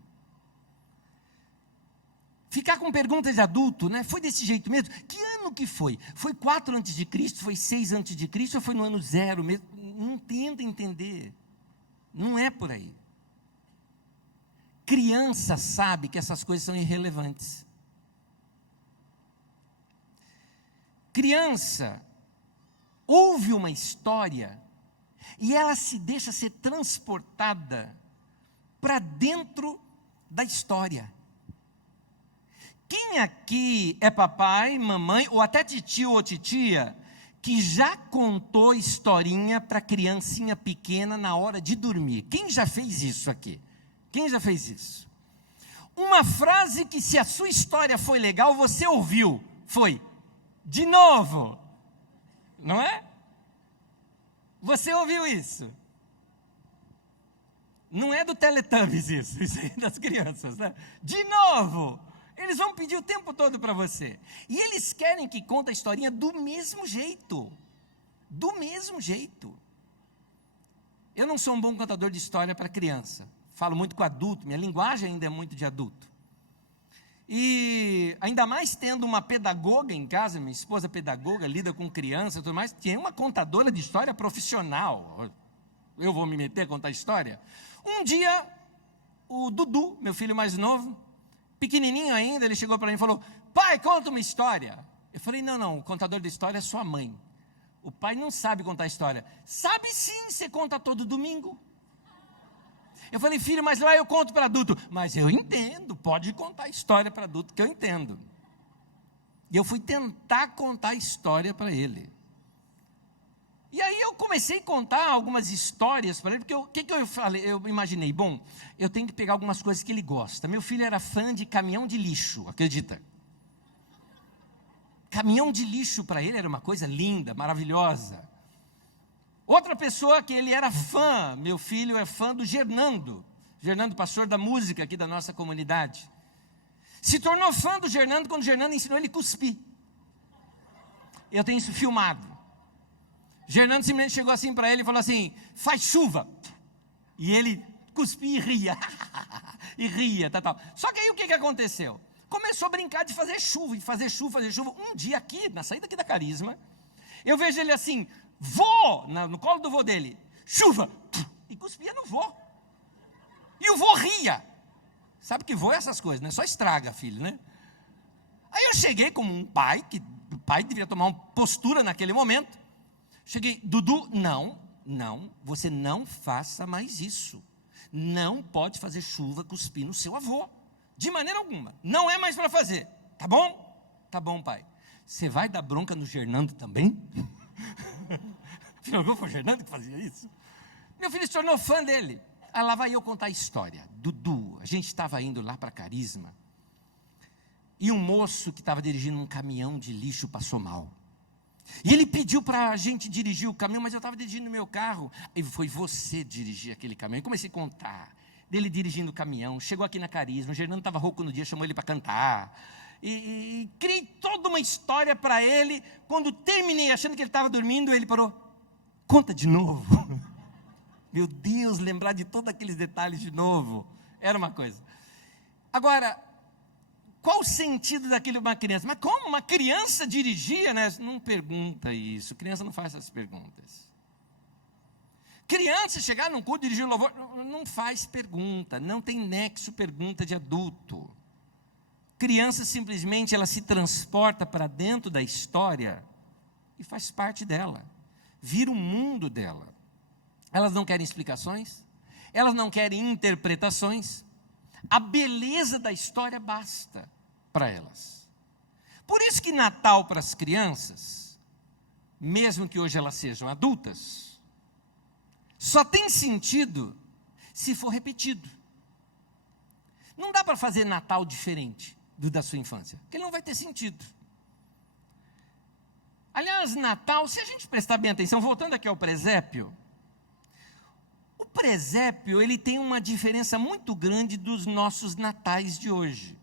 Ficar com perguntas de adulto, né? Foi desse jeito mesmo? Que ano que foi? Foi 4 a.C., foi 6 a.C., ou foi no ano 0 mesmo? Não tenta entender. Não é por aí. Criança sabe que essas coisas são irrelevantes. Criança ouve uma história e ela se deixa ser transportada para dentro da história. Quem aqui é papai, mamãe, ou até titio ou titia, que já contou historinha para criancinha pequena na hora de dormir? Quem já fez isso aqui? Quem já fez isso? Uma frase que, se a sua história foi legal, você ouviu, foi, de novo, não é? Você ouviu isso? Não é do Teletubbies isso aí é das crianças, né? De novo! Eles vão pedir o tempo todo para você. E eles querem que conte a historinha do mesmo jeito. Do mesmo jeito. Eu não sou um bom contador de história para criança. Falo muito com adulto, minha linguagem ainda é muito de adulto. E ainda mais tendo uma pedagoga em casa, minha esposa pedagoga, lida com criança e tudo mais, tem uma contadora de história profissional. Eu vou me meter a contar história? Um dia, o Dudu, meu filho mais novo, pequenininho ainda, ele chegou para mim e falou, pai, conta uma história. Eu falei, não, o contador de história é sua mãe. O pai não sabe contar história. Sabe sim, você conta todo domingo. Eu falei, filho, mas lá eu conto para adulto. Mas eu entendo, pode contar história para adulto, que eu entendo. E eu fui tentar contar história para ele. E aí eu comecei a contar algumas histórias para ele, porque o que eu falei? Eu imaginei, bom, eu tenho que pegar algumas coisas que ele gosta. Meu filho era fã de caminhão de lixo, acredita? Caminhão de lixo para ele era uma coisa linda, maravilhosa. Outra pessoa que ele era fã, meu filho é fã do Gernando, pastor da música aqui da nossa comunidade. Se tornou fã do Gernando quando o Gernando ensinou ele a cuspir. Eu tenho isso filmado. Gernando simplesmente chegou assim para ele e falou assim, faz chuva. E ele cuspia e ria. E ria, tal. Só que aí o que aconteceu? Começou a brincar de fazer chuva, Um dia aqui, na saída aqui da Carisma, eu vejo ele assim, vô, no colo do vô dele, chuva. E cuspia no vô. E o vô ria. Sabe que vô é essas coisas, né? Só estraga, filho, né? Aí eu cheguei como um pai, que o pai devia tomar uma postura naquele momento. Cheguei, Dudu, não, você não faça mais isso. Não pode fazer chuva cuspir no seu avô. De maneira alguma. Não é mais para fazer. Tá bom? Tá bom, pai. Você vai dar bronca no Gernando também? Afinal, foi o Gernando que fazia isso? Meu filho se tornou fã dele. Aí lá vai eu contar a história. Dudu, a gente estava indo lá para Carisma. E um moço que estava dirigindo um caminhão de lixo passou mal. E ele pediu para a gente dirigir o caminhão, mas eu estava dirigindo o meu carro. E foi você dirigir aquele caminhão. E comecei a contar dele dirigindo o caminhão. Chegou aqui na Carisma, o Gernando estava rouco no dia, chamou ele para cantar. E criei toda uma história para ele. Quando terminei, achando que ele estava dormindo, ele parou. Conta de novo. Meu Deus, lembrar de todos aqueles detalhes de novo. Era uma coisa. Agora, qual o sentido daquilo de uma criança? Mas como uma criança dirigia, né? Não pergunta isso, criança não faz essas perguntas. Criança chegar num culto, dirigir um louvor, não faz pergunta, não tem nexo pergunta de adulto. Criança simplesmente ela se transporta para dentro da história e faz parte dela, vira o mundo dela. Elas não querem explicações, elas não querem interpretações, a beleza da história basta para elas. Por isso que Natal para as crianças, mesmo que hoje elas sejam adultas, só tem sentido se for repetido. Não dá para fazer Natal diferente do da sua infância, porque ele não vai ter sentido. Aliás, Natal, se a gente prestar bem atenção, voltando aqui ao presépio, o presépio ele tem uma diferença muito grande dos nossos natais de hoje.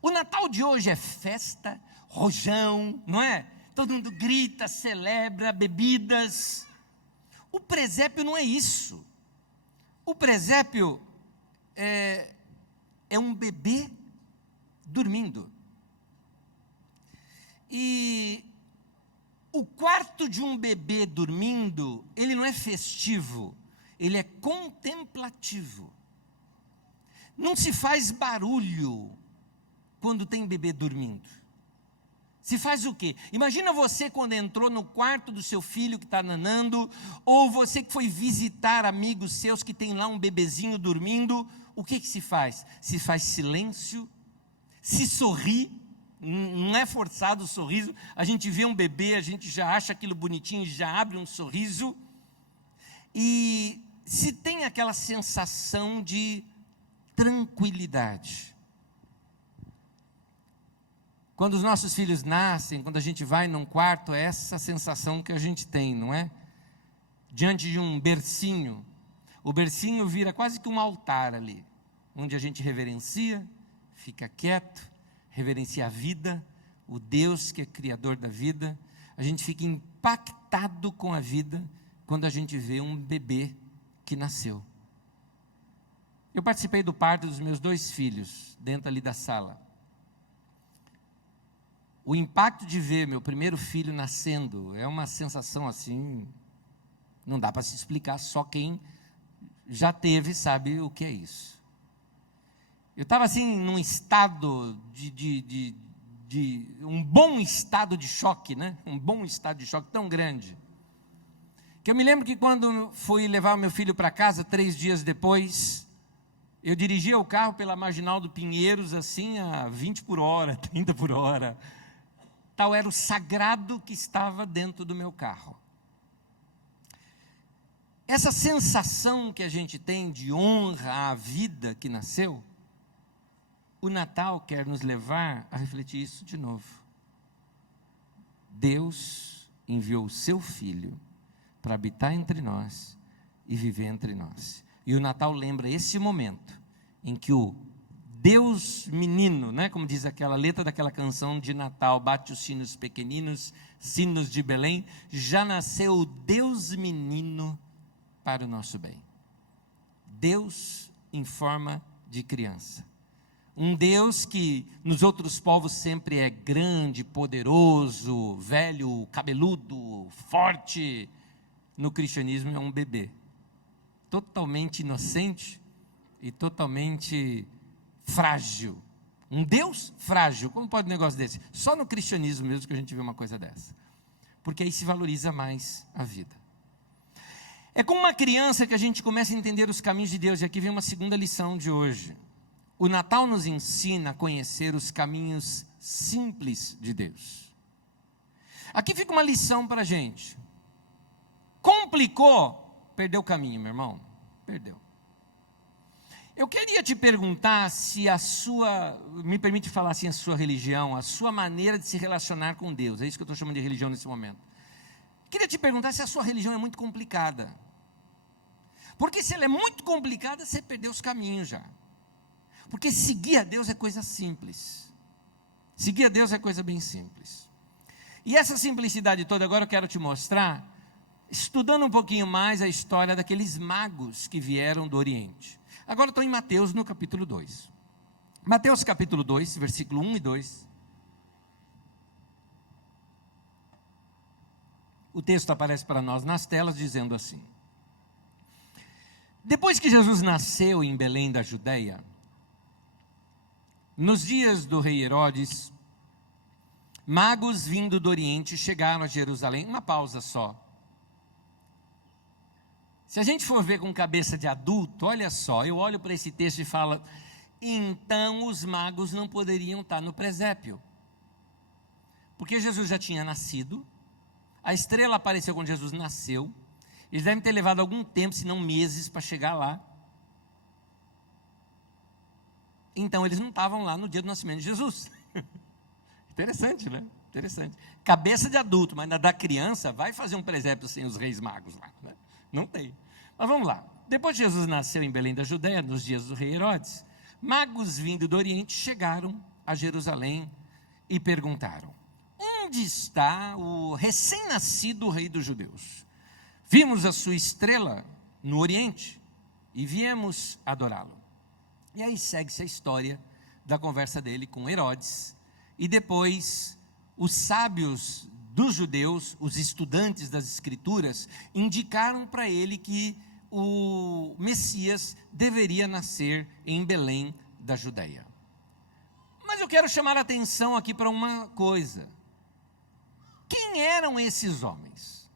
O Natal de hoje é festa, rojão, não é? Todo mundo grita, celebra, bebidas. O presépio não é isso. O presépio é um bebê dormindo. E o quarto de um bebê dormindo, ele não é festivo, ele é contemplativo. Não se faz barulho quando tem bebê dormindo. Se faz o quê? Imagina você quando entrou no quarto do seu filho que está nanando, ou você que foi visitar amigos seus que tem lá um bebezinho dormindo, o que se faz? Se faz silêncio, se sorri, não é forçado o sorriso, a gente vê um bebê, a gente já acha aquilo bonitinho, já abre um sorriso, e se tem aquela sensação de tranquilidade. Quando os nossos filhos nascem, quando a gente vai num quarto, é essa sensação que a gente tem, não é? Diante de um bercinho, o bercinho vira quase que um altar ali, onde a gente reverencia, fica quieto, reverencia a vida, o Deus que é criador da vida. A gente fica impactado com a vida quando a gente vê um bebê que nasceu. Eu participei do parto dos meus 2 filhos, dentro ali da sala. O impacto de ver meu primeiro filho nascendo é uma sensação assim, não dá para se explicar, só quem já teve sabe o que é isso. Eu estava assim num estado de um bom estado de choque, né? Um bom estado de choque tão grande, que eu me lembro que quando fui levar meu filho para casa, 3 dias depois, eu dirigia o carro pela Marginal do Pinheiros, assim, a 20 por hora, 30 por hora. Tal era o sagrado que estava dentro do meu carro. Essa sensação que a gente tem de honra à vida que nasceu, o Natal quer nos levar a refletir isso de novo. Deus enviou o seu Filho para habitar entre nós e viver entre nós. E o Natal lembra esse momento em que o Deus menino, né, como diz aquela letra daquela canção de Natal, bate os sinos pequeninos, sinos de Belém, já nasceu o Deus menino para o nosso bem. Deus em forma de criança. Um Deus que nos outros povos sempre é grande, poderoso, velho, cabeludo, forte. No cristianismo é um bebê, totalmente inocente e totalmente frágil. Um Deus frágil, como pode um negócio desse? Só no cristianismo mesmo que a gente vê uma coisa dessa, porque aí se valoriza mais a vida. É como uma criança que a gente começa a entender os caminhos de Deus, e aqui vem uma segunda lição de hoje. O Natal nos ensina a conhecer os caminhos simples de Deus. Aqui fica uma lição para a gente. Complicou, perdeu o caminho, meu irmão, perdeu. Eu queria te perguntar se a sua, me permite falar assim, a sua religião, a sua maneira de se relacionar com Deus, é isso que eu estou chamando de religião nesse momento. Queria te perguntar se a sua religião é muito complicada. Porque se ela é muito complicada, você perdeu os caminhos já. Porque seguir a Deus é coisa simples. Seguir a Deus é coisa bem simples. E essa simplicidade toda agora eu quero te mostrar, estudando um pouquinho mais a história daqueles magos que vieram do Oriente. Agora estou em Mateus no capítulo 2. Mateus capítulo 2, versículo 1 e 2. O texto aparece para nós nas telas dizendo assim: Depois que Jesus nasceu em Belém da Judeia, nos dias do rei Herodes, magos vindo do Oriente chegaram a Jerusalém. Uma pausa só. Se a gente for ver com cabeça de adulto, olha só, eu olho para esse texto e falo, então os magos não poderiam estar no presépio. Porque Jesus já tinha nascido, a estrela apareceu quando Jesus nasceu, eles devem ter levado algum tempo, se não meses, para chegar lá. Então eles não estavam lá no dia do nascimento de Jesus. Interessante, né? Interessante. Cabeça de adulto, mas na da criança, vai fazer um presépio sem os reis magos lá, né? Não tem. Mas vamos lá. Depois que Jesus nasceu em Belém da Judeia, nos dias do rei Herodes, magos vindo do Oriente chegaram a Jerusalém e perguntaram: onde está o recém-nascido rei dos judeus? Vimos a sua estrela no Oriente e viemos adorá-lo. E aí segue-se a história da conversa dele com Herodes. E depois, os sábios dos judeus, os estudantes das Escrituras, indicaram para ele que o Messias deveria nascer em Belém da Judeia. Mas eu quero chamar a atenção aqui para uma coisa. Quem eram esses homens?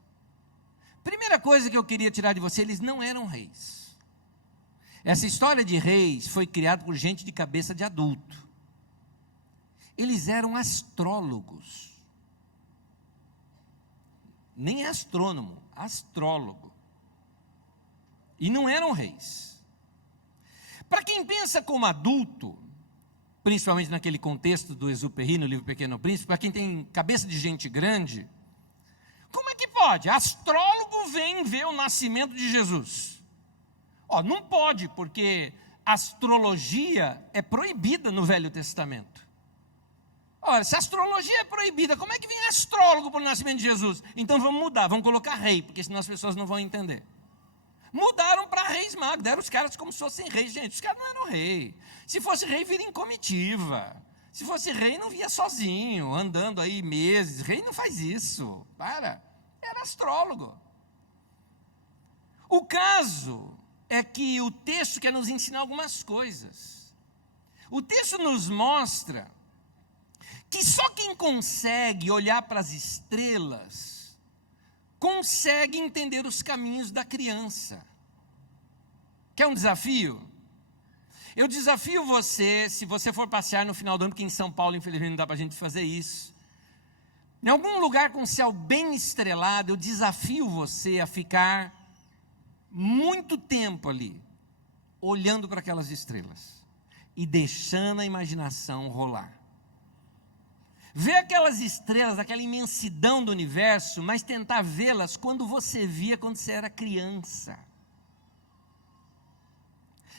Primeira coisa que eu queria tirar de você, eles não eram reis. Essa história de reis foi criada por gente de cabeça de adulto. Eles eram astrólogos. Nem astrônomo, astrólogo. E não eram reis. Para quem pensa como adulto, principalmente naquele contexto do Exupéry, no livro Pequeno Príncipe, para quem tem cabeça de gente grande, como é que pode? Astrólogo vem ver o nascimento de Jesus. Não pode, porque astrologia é proibida no Velho Testamento. Ora, se a astrologia é proibida, como é que vem astrólogo para o nascimento de Jesus? Então vamos mudar, vamos colocar rei, porque senão as pessoas não vão entender. Mudaram para reis magos, deram os caras como se fossem reis. Gente, os caras não eram rei. Se fosse rei, viria em comitiva. Se fosse rei, não via sozinho, andando aí meses. Rei não faz isso. Era astrólogo. O caso é que o texto quer nos ensinar algumas coisas. O texto nos mostra que só quem consegue olhar para as estrelas consegue entender os caminhos da criança. Quer um desafio? Eu desafio você, se você for passear no final do ano, porque em São Paulo, infelizmente, não dá para a gente fazer isso. Em algum lugar com céu bem estrelado, eu desafio você a ficar muito tempo ali, olhando para aquelas estrelas e deixando a imaginação rolar. Ver aquelas estrelas, aquela imensidão do universo, mas tentar vê-las quando você via quando você era criança.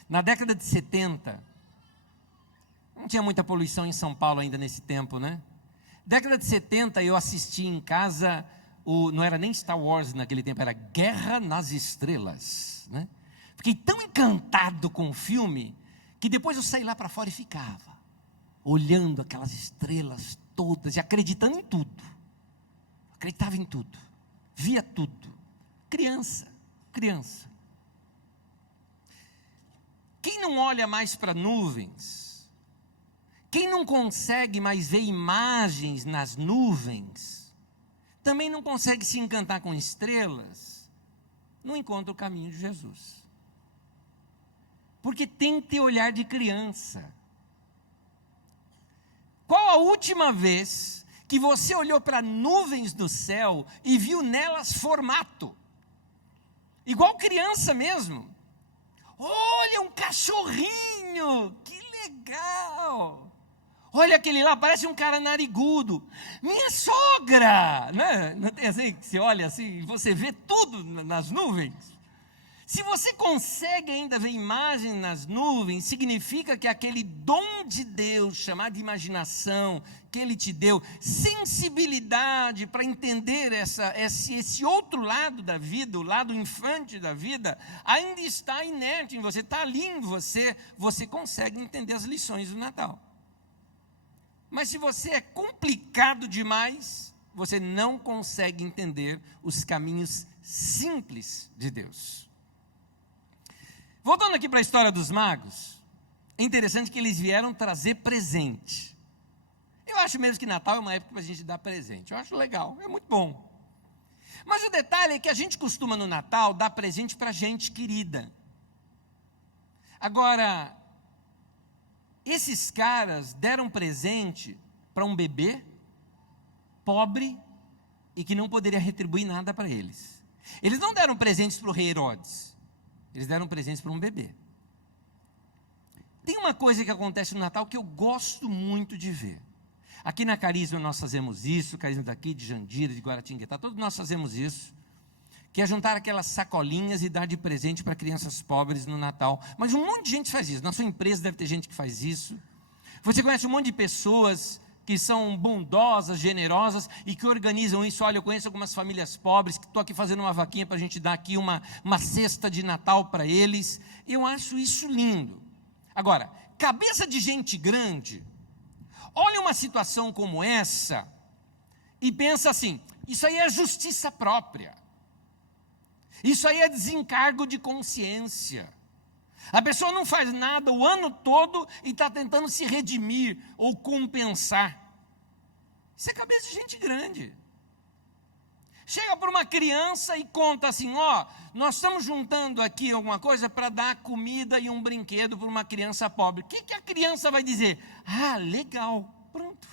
Na década de 70, não tinha muita poluição em São Paulo ainda nesse tempo, né? Década de 70 eu assisti em casa, não era nem Star Wars naquele tempo, era Guerra nas Estrelas, né? Fiquei tão encantado com o filme, que depois eu saí lá para fora e ficava, olhando aquelas estrelas todas e acreditando em tudo. Acreditava em tudo, via tudo. Criança. Quem não olha mais para nuvens, quem não consegue mais ver imagens nas nuvens, também não consegue se encantar com estrelas, não encontra o caminho de Jesus. Porque tem que ter olhar de criança. Qual a última vez que você olhou para nuvens do céu e viu nelas formato? Igual criança mesmo. Olha, um cachorrinho, que legal. Olha aquele lá, parece um cara narigudo. Minha sogra, né? Não tem assim que você olha assim e você vê tudo nas nuvens? Se você consegue ainda ver imagem nas nuvens, significa que aquele dom de Deus, chamado imaginação, que Ele te deu, sensibilidade para entender esse outro lado da vida, o lado infante da vida, ainda está inerte em você, está ali em você, você consegue entender as lições do Natal. Mas se você é complicado demais, você não consegue entender os caminhos simples de Deus. Voltando aqui para a história dos magos, é interessante que eles vieram trazer presente. Eu acho mesmo que Natal é uma época para a gente dar presente. Eu acho legal, é muito bom. Mas o detalhe é que a gente costuma no Natal dar presente para gente querida. Agora, esses caras deram presente para um bebê pobre e que não poderia retribuir nada para eles. Eles não deram presentes para o rei Herodes, eles deram presentes para um bebê. Tem uma coisa que acontece no Natal que eu gosto muito de ver. Aqui na Carisma nós fazemos isso, Carisma daqui, de Jandira, de Guaratinguetá, todos nós fazemos isso, que é juntar aquelas sacolinhas e dar de presente para crianças pobres no Natal. Mas um monte de gente faz isso, na sua empresa deve ter gente que faz isso. Você conhece um monte de pessoas que são bondosas, generosas e que organizam isso. Olha, eu conheço algumas famílias pobres que estou aqui fazendo uma vaquinha para a gente dar aqui uma cesta de Natal para eles. Eu acho isso lindo. Agora, cabeça de gente grande, olha uma situação como essa e pensa assim, isso aí é justiça própria. Isso aí é desencargo de consciência. A pessoa não faz nada o ano todo e está tentando se redimir ou compensar. Isso é cabeça de gente grande. Chega para uma criança e conta assim, nós estamos juntando aqui alguma coisa para dar comida e um brinquedo para uma criança pobre. O que a criança vai dizer? Ah, legal, pronto.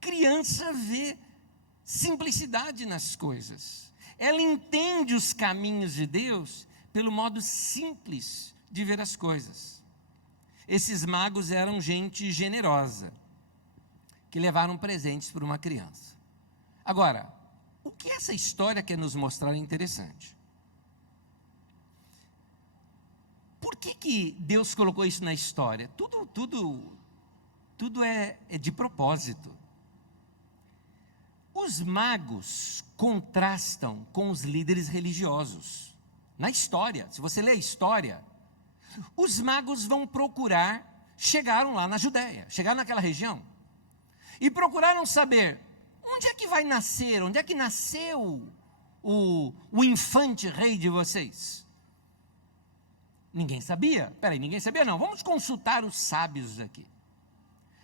Criança vê simplicidade nas coisas. Ela entende os caminhos de Deus pelo modo simples de ver as coisas. Esses magos eram gente generosa, que levaram presentes para uma criança. Agora, o que essa história quer nos mostrar é interessante. Por que Deus colocou isso na história? Tudo é de propósito. Os magos contrastam com os líderes religiosos. Na história, se você ler a história, os magos vão procurar, chegaram lá na Judéia, chegaram naquela região, e procuraram saber, onde é que vai nascer, onde é que nasceu o infante rei de vocês? Ninguém sabia. Ninguém sabia não, vamos consultar os sábios aqui.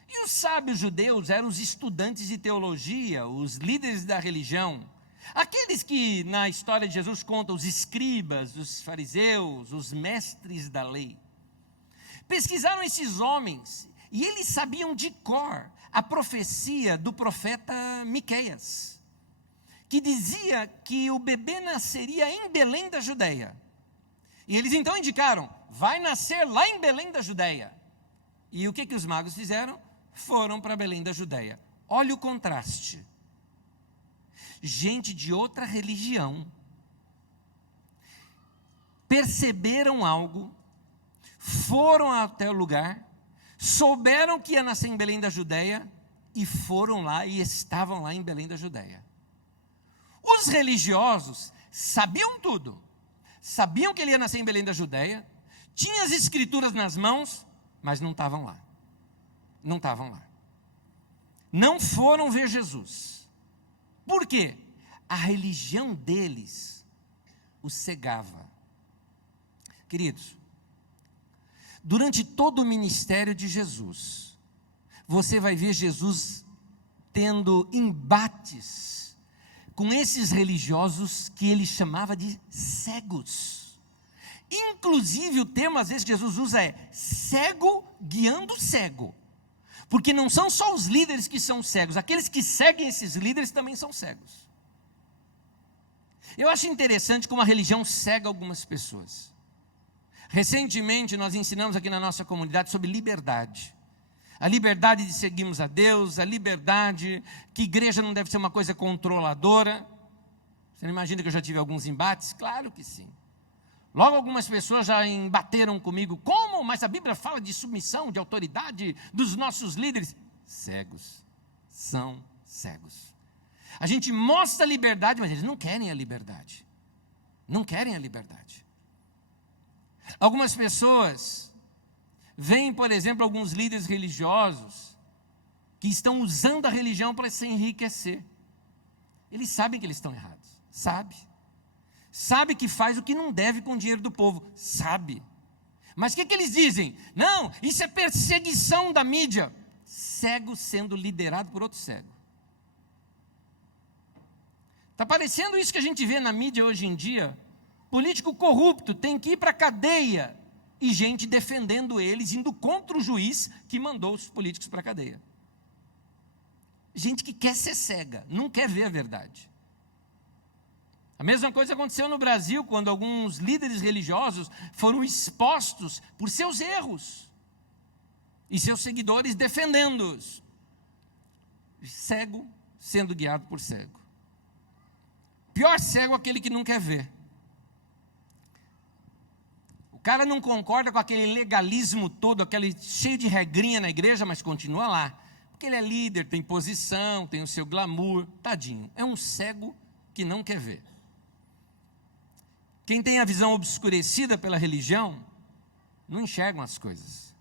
E os sábios judeus eram os estudantes de teologia, os líderes da religião, aqueles que na história de Jesus contam os escribas, os fariseus, os mestres da lei. Pesquisaram esses homens e eles sabiam de cor a profecia do profeta Miqueias, que dizia que o bebê nasceria em Belém da Judeia. E eles então indicaram, vai nascer lá em Belém da Judeia. E o que os magos fizeram? Foram para Belém da Judeia. Olha o contraste. Gente de outra religião perceberam algo, foram até o lugar, souberam que ia nascer em Belém da Judeia e foram lá e estavam lá em Belém da Judeia. Os religiosos sabiam tudo, sabiam que ele ia nascer em Belém da Judeia, tinham as escrituras nas mãos, mas não estavam lá. Não estavam lá. Não foram ver Jesus. Por quê? A religião deles os cegava. Queridos, durante todo o ministério de Jesus, você vai ver Jesus tendo embates com esses religiosos que ele chamava de cegos. Inclusive o termo às vezes que Jesus usa é cego guiando cego. Porque não são só os líderes que são cegos, aqueles que seguem esses líderes também são cegos. Eu acho interessante como a religião cega algumas pessoas. Recentemente nós ensinamos aqui na nossa comunidade sobre liberdade. A liberdade de seguirmos a Deus, a liberdade que igreja não deve ser uma coisa controladora. Você não imagina que eu já tive alguns embates? Claro que sim. Logo algumas pessoas já embateram comigo. Como? Mas a Bíblia fala de submissão, de autoridade dos nossos líderes. Cegos. São cegos. A gente mostra a liberdade, mas eles não querem a liberdade. Não querem a liberdade. Algumas pessoas veem, por exemplo, alguns líderes religiosos que estão usando a religião para se enriquecer. Eles sabem que eles estão errados. Sabe que faz o que não deve com o dinheiro do povo, sabe, Mas o que eles dizem? Não, isso é perseguição da mídia. Cego sendo liderado por outro cego. Está parecendo isso que a gente vê na mídia hoje em dia. Político corrupto tem que ir para a cadeia. E gente defendendo eles, indo contra o juiz que mandou os políticos para a cadeia. Gente que quer ser cega, não quer ver a verdade. A mesma coisa aconteceu no Brasil, quando alguns líderes religiosos foram expostos por seus erros. E seus seguidores defendendo-os. Cego sendo guiado por cego. Pior cego é aquele que não quer ver. O cara não concorda com aquele legalismo todo, aquele cheio de regrinha na igreja, mas continua lá. Porque ele é líder, tem posição, tem o seu glamour. Tadinho, é um cego que não quer ver. Quem tem a visão obscurecida pela religião, não enxergam as coisas.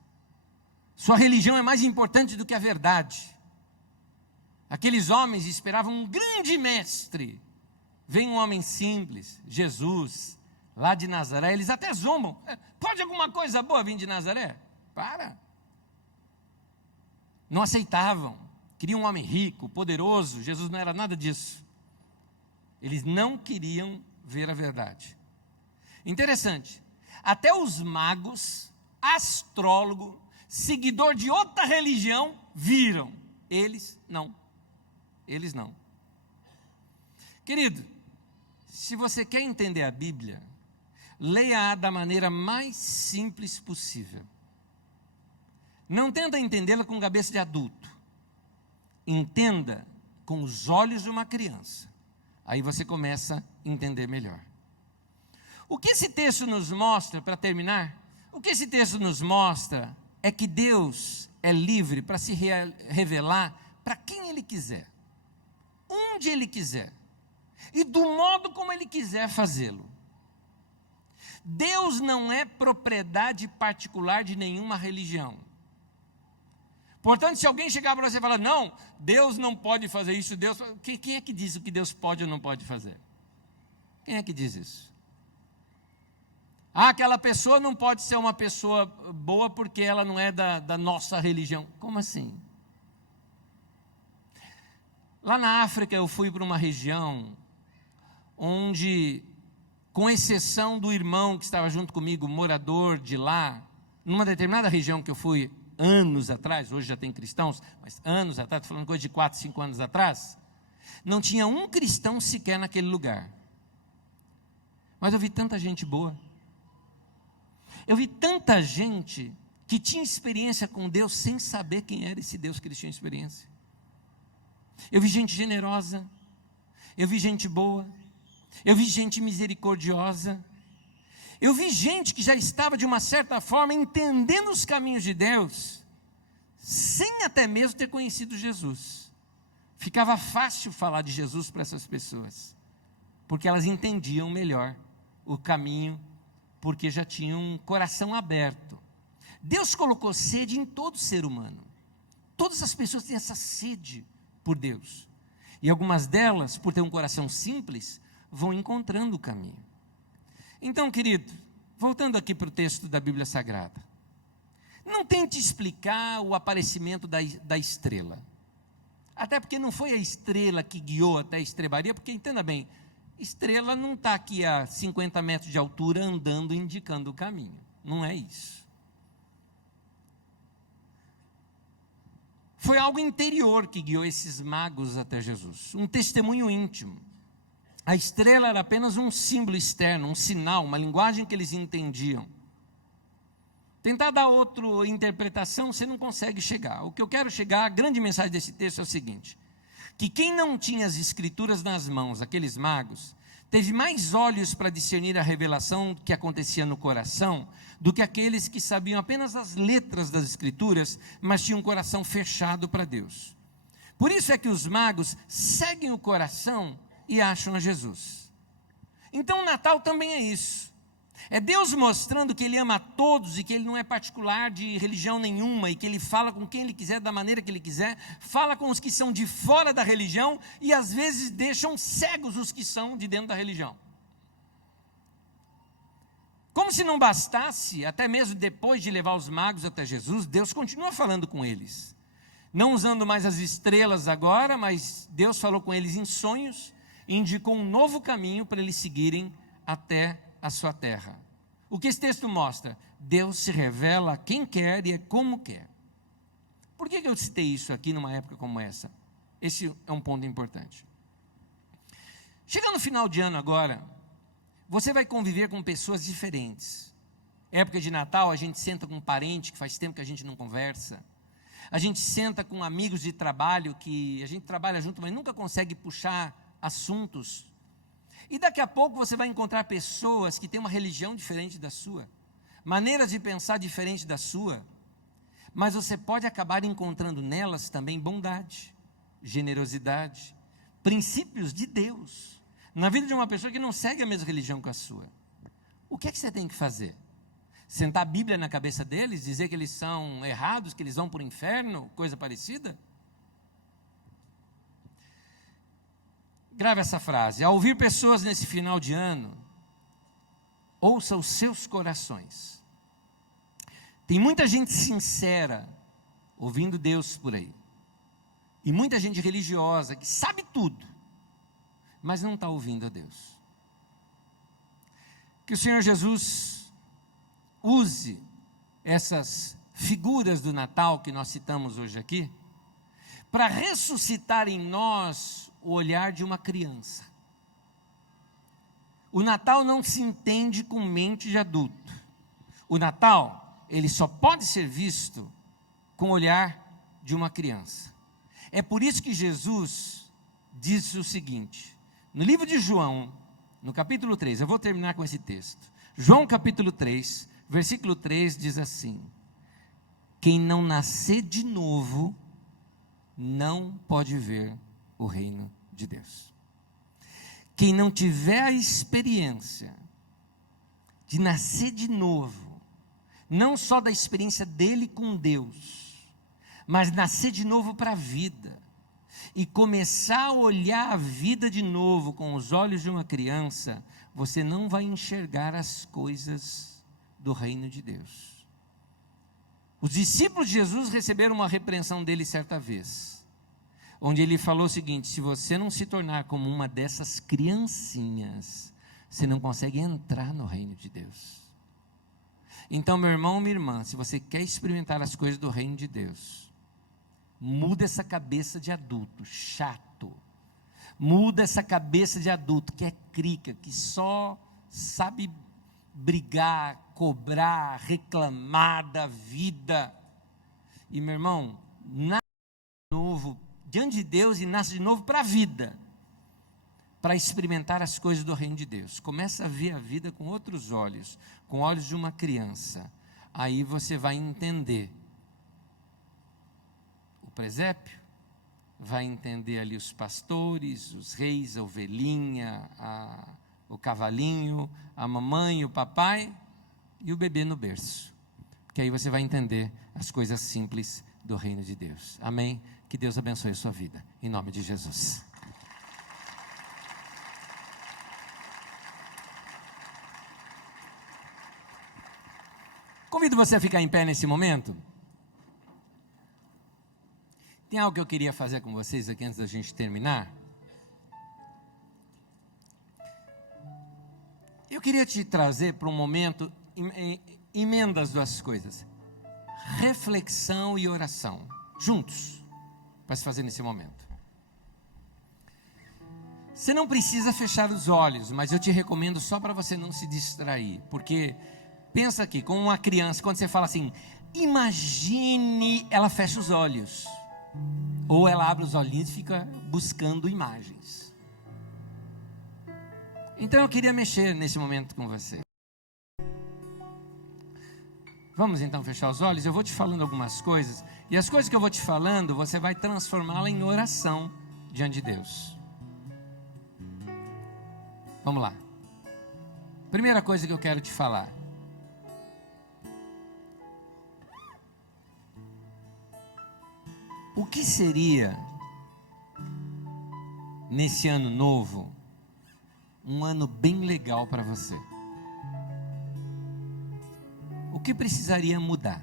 Sua religião é mais importante do que a verdade. Aqueles homens esperavam um grande mestre. Vem um homem simples, Jesus, lá de Nazaré. Eles até zombam. Pode alguma coisa boa vir de Nazaré? Para. Não aceitavam. Queriam um homem rico, poderoso. Jesus não era nada disso. Eles não queriam ver a verdade. Interessante. Até os magos, astrólogo, seguidor de outra religião, viram. Eles não. Eles não. Querido, se você quer entender a Bíblia, leia-a da maneira mais simples possível. Não tenta entendê-la com cabeça de adulto. Entenda com os olhos de uma criança. Aí você começa a entender melhor. O que esse texto nos mostra, para terminar, o que esse texto nos mostra é que Deus é livre para se revelar para quem Ele quiser, onde Ele quiser, e do modo como Ele quiser fazê-lo. Deus não é propriedade particular de nenhuma religião. Portanto, se alguém chegar para você e falar, não, Deus não pode fazer isso, quem é que diz o que Deus pode ou não pode fazer? Quem é que diz isso? Aquela pessoa não pode ser uma pessoa boa porque ela não é da nossa religião. Como assim? Lá na África eu fui para uma região onde, com exceção do irmão que estava junto comigo, morador de lá, numa determinada região que eu fui anos atrás, hoje já tem cristãos, mas anos atrás, estou falando coisa de 4, 5 anos atrás, não tinha um cristão sequer naquele lugar. Mas eu vi tanta gente boa. Eu vi tanta gente que tinha experiência com Deus sem saber quem era esse Deus que eles tinham experiência. Eu vi gente generosa, eu vi gente boa, eu vi gente misericordiosa, eu vi gente que já estava de uma certa forma entendendo os caminhos de Deus, sem até mesmo ter conhecido Jesus. Ficava fácil falar de Jesus para essas pessoas, porque elas entendiam melhor o caminho, porque já tinham um coração aberto. Deus colocou sede em todo ser humano. Todas as pessoas têm essa sede por Deus. E algumas delas, por ter um coração simples, vão encontrando o caminho. Então, querido, voltando aqui para o texto da Bíblia Sagrada. Não tente explicar o aparecimento da estrela. Até porque não foi a estrela que guiou até a estrebaria, porque entenda bem, estrela não está aqui a 50 metros de altura andando, indicando o caminho. Não é isso. Foi algo interior que guiou esses magos até Jesus. Um testemunho íntimo. A estrela era apenas um símbolo externo, um sinal, uma linguagem que eles entendiam. Tentar dar outra interpretação, você não consegue chegar. O que eu quero chegar, a grande mensagem desse texto é o seguinte: que quem não tinha as escrituras nas mãos, aqueles magos, teve mais olhos para discernir a revelação que acontecia no coração, do que aqueles que sabiam apenas as letras das escrituras, mas tinham um coração fechado para Deus. Por isso é que os magos seguem o coração e acham a Jesus. Então o Natal também é isso. É Deus mostrando que Ele ama a todos e que Ele não é particular de religião nenhuma e que Ele fala com quem Ele quiser, da maneira que Ele quiser, fala com os que são de fora da religião e às vezes deixam cegos os que são de dentro da religião. Como se não bastasse, até mesmo depois de levar os magos até Jesus, Deus continua falando com eles. Não usando mais as estrelas agora, mas Deus falou com eles em sonhos e indicou um novo caminho para eles seguirem até a sua terra. O que esse texto mostra? Deus se revela a quem quer e como quer. Por que eu citei isso aqui numa época como essa? Esse é um ponto importante. Chegando no final de ano agora, você vai conviver com pessoas diferentes. Época de Natal, a gente senta com um parente que faz tempo que a gente não conversa. A gente senta com amigos de trabalho que a gente trabalha junto, mas nunca consegue puxar assuntos. E daqui a pouco você vai encontrar pessoas que têm uma religião diferente da sua, maneiras de pensar diferente da sua, mas você pode acabar encontrando nelas também bondade, generosidade, princípios de Deus, na vida de uma pessoa que não segue a mesma religião que a sua. O que é que você tem que fazer? Sentar a Bíblia na cabeça deles, dizer que eles são errados, que eles vão para o inferno, coisa parecida? Grave essa frase: ao ouvir pessoas nesse final de ano, ouça os seus corações. Tem muita gente sincera ouvindo Deus por aí, e muita gente religiosa que sabe tudo, mas não está ouvindo a Deus. Que o Senhor Jesus use essas figuras do Natal que nós citamos hoje aqui, para ressuscitar em nós o olhar de uma criança. O Natal não se entende com mente de adulto. O Natal, ele só pode ser visto com o olhar de uma criança. É por isso que Jesus disse o seguinte, no livro de João, no capítulo 3, eu vou terminar com esse texto. João capítulo 3, versículo 3 diz assim: quem não nascer de novo, não pode ver o reino de Deus. Quem não tiver a experiência de nascer de novo, não só da experiência dele com Deus, mas nascer de novo para a vida, e começar a olhar a vida de novo com os olhos de uma criança, você não vai enxergar as coisas do reino de Deus. Os discípulos de Jesus receberam uma repreensão dele certa vez, onde ele falou o seguinte: se você não se tornar como uma dessas criancinhas, você não consegue entrar no reino de Deus. Então, meu irmão, minha irmã, se você quer experimentar as coisas do reino de Deus, muda essa cabeça de adulto chato, muda essa cabeça de adulto que é crica, que só sabe brigar, cobrar, reclamar da vida. E, meu irmão, nasce de novo diante de Deus e nasce de novo para a vida, para experimentar as coisas do reino de Deus. Começa a ver a vida com outros olhos, com olhos de uma criança. Aí você vai entender o presépio, vai entender ali os pastores, os reis, a ovelhinha, o cavalinho, a mamãe, o papai e o bebê no berço. Porque aí você vai entender as coisas simples do reino de Deus. Amém? Que Deus abençoe a sua vida, em nome de Jesus. Convido você a ficar em pé nesse momento. Tem algo que eu queria fazer com vocês aqui antes da gente terminar. Eu queria te trazer para um momento, emenda as duas coisas, reflexão e oração, juntos, para se fazer nesse momento. Você não precisa fechar os olhos, mas eu te recomendo só para você não se distrair, porque pensa aqui, como uma criança, quando você fala assim, imagine, ela fecha os olhos, ou ela abre os olhinhos e fica buscando imagens. Então eu queria mexer nesse momento com você. Vamos então fechar os olhos, eu vou te falando algumas coisas, e as coisas que eu vou te falando, você vai transformá-la em oração diante de Deus. Vamos lá. Primeira coisa que eu quero te falar. O que seria, nesse ano novo, um ano bem legal para você? o que precisaria mudar?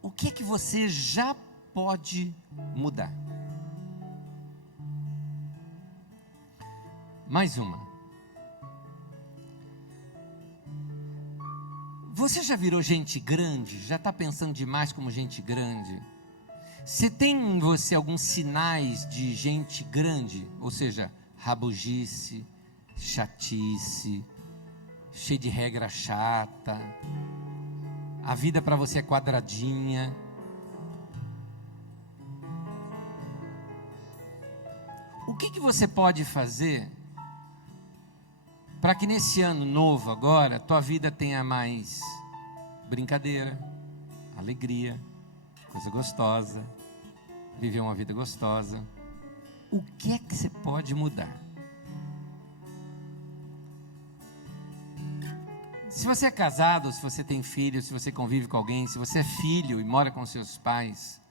O que é que você já pode mudar? Mais uma. Você já virou gente grande? Já está pensando demais como gente grande? Você tem em você alguns sinais de gente grande? Ou seja, rabugice, chatice, cheio de regra chata, a vida para você é quadradinha. O que você pode fazer para que nesse ano novo agora, tua vida tenha mais brincadeira, alegria, coisa gostosa, viver uma vida gostosa? O que é que você pode mudar? Se você é casado, se você tem filho, se você convive com alguém, se você é filho e mora com seus pais,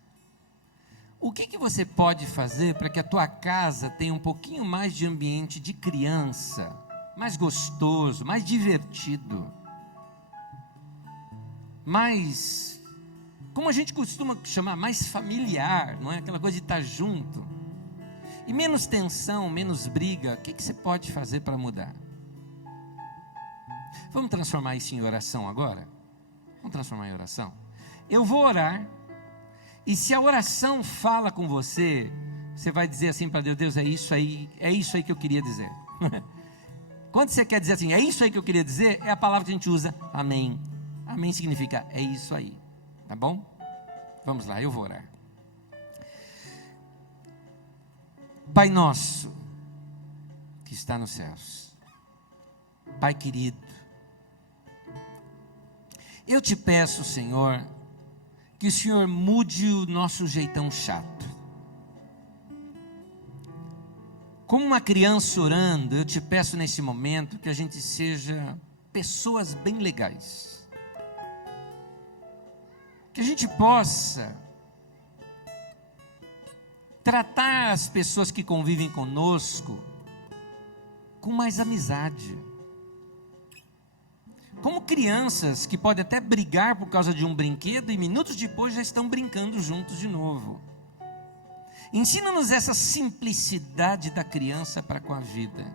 o que você pode fazer para que a tua casa tenha um pouquinho mais de ambiente de criança, mais gostoso, mais divertido, mais, como a gente costuma chamar, mais familiar, não é? Aquela coisa de estar junto, e menos tensão, menos briga. O que você pode fazer para mudar? Vamos transformar isso em oração agora? Vamos transformar em oração? Eu vou orar, e se a oração fala com você, você vai dizer assim para Deus: Deus, é isso aí que eu queria dizer. Quando você quer dizer assim, é isso aí que eu queria dizer, é a palavra que a gente usa, amém. Amém significa, é isso aí, tá bom? Vamos lá, eu vou orar. Pai nosso, que está nos céus, Pai querido, eu te peço, Senhor, que o Senhor mude o nosso jeitão chato. Como uma criança orando, eu te peço nesse momento que a gente seja pessoas bem legais. Que a gente possa tratar as pessoas que convivem conosco com mais amizade. Como crianças que podem até brigar por causa de um brinquedo e minutos depois já estão brincando juntos de novo. Ensina-nos essa simplicidade da criança para com a vida,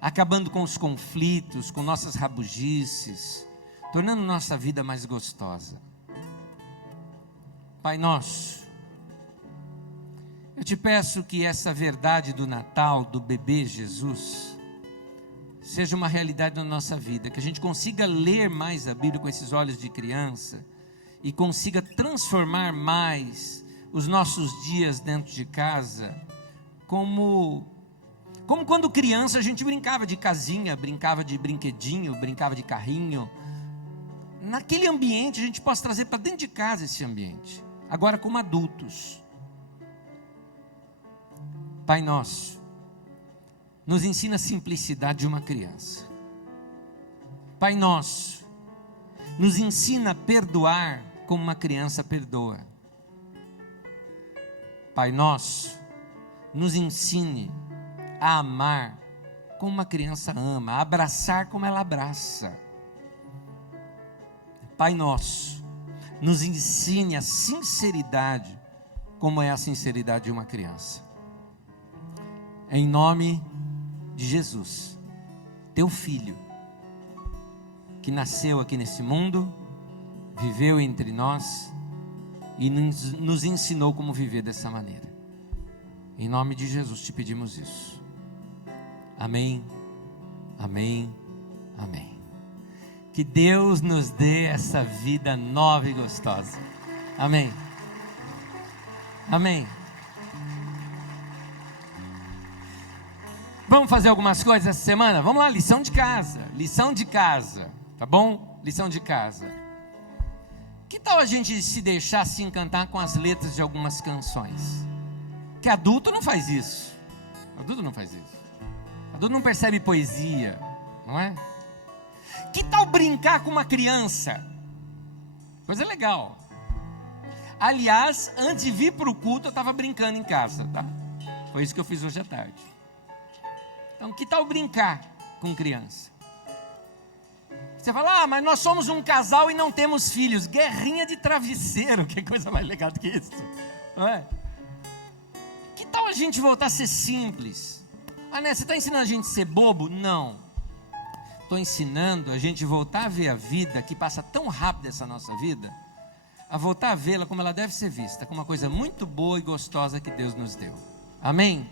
acabando com os conflitos, com nossas rabugices, tornando nossa vida mais gostosa. Pai nosso, eu te peço que essa verdade do Natal, do bebê Jesus, seja uma realidade na nossa vida, que a gente consiga ler mais a Bíblia com esses olhos de criança e consiga transformar mais os nossos dias dentro de casa, como quando criança a gente brincava de casinha, brincava de brinquedinho, brincava de carrinho. Naquele ambiente a gente possa trazer para dentro de casa esse ambiente, agora como adultos. Pai nosso, nos ensina a simplicidade de uma criança. Pai nosso, nos ensina a perdoar como uma criança perdoa. Pai nosso, nos ensine a amar como uma criança ama, a abraçar como ela abraça. Pai nosso, nos ensine a sinceridade como é a sinceridade de uma criança. Em nome de Jesus, teu filho, que nasceu aqui nesse mundo, viveu entre nós e nos ensinou como viver dessa maneira. Em nome de Jesus te pedimos isso. Amém, amém, amém. Que Deus nos dê essa vida nova e gostosa. Amém, amém. Vamos fazer algumas coisas essa semana? Vamos lá, lição de casa, tá bom? Lição de casa. Que tal a gente se deixar se encantar com as letras de algumas canções? Que adulto não faz isso. Adulto não percebe poesia, não é? Que tal brincar com uma criança? Coisa legal. Aliás, antes de vir para o culto, eu estava brincando em casa, tá? Foi isso que eu fiz hoje à tarde. Então, que tal brincar com criança? Você fala, mas nós somos um casal e não temos filhos. Guerrinha de travesseiro, que coisa mais legal do que isso, não é? Que tal a gente voltar a ser simples? Né, você está ensinando a gente a ser bobo? Não. Estou ensinando a gente voltar a ver a vida, que passa tão rápido essa nossa vida, a voltar a vê-la como ela deve ser vista, como uma coisa muito boa e gostosa que Deus nos deu. Amém?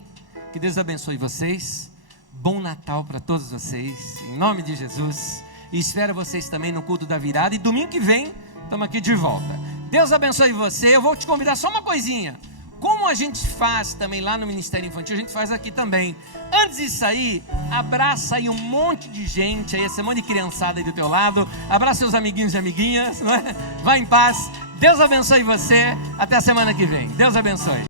Que Deus abençoe vocês. Bom Natal para todos vocês, em nome de Jesus. E espero vocês também no culto da virada. E domingo que vem, estamos aqui de volta. Deus abençoe você. Eu vou te convidar só uma coisinha. Como a gente faz também lá no Ministério Infantil, a gente faz aqui também. Antes de sair, abraça aí um monte de gente, aí esse monte de criançada aí do teu lado. Abraça seus amiguinhos e amiguinhas, não é? Vai em paz. Deus abençoe você. Até a semana que vem. Deus abençoe.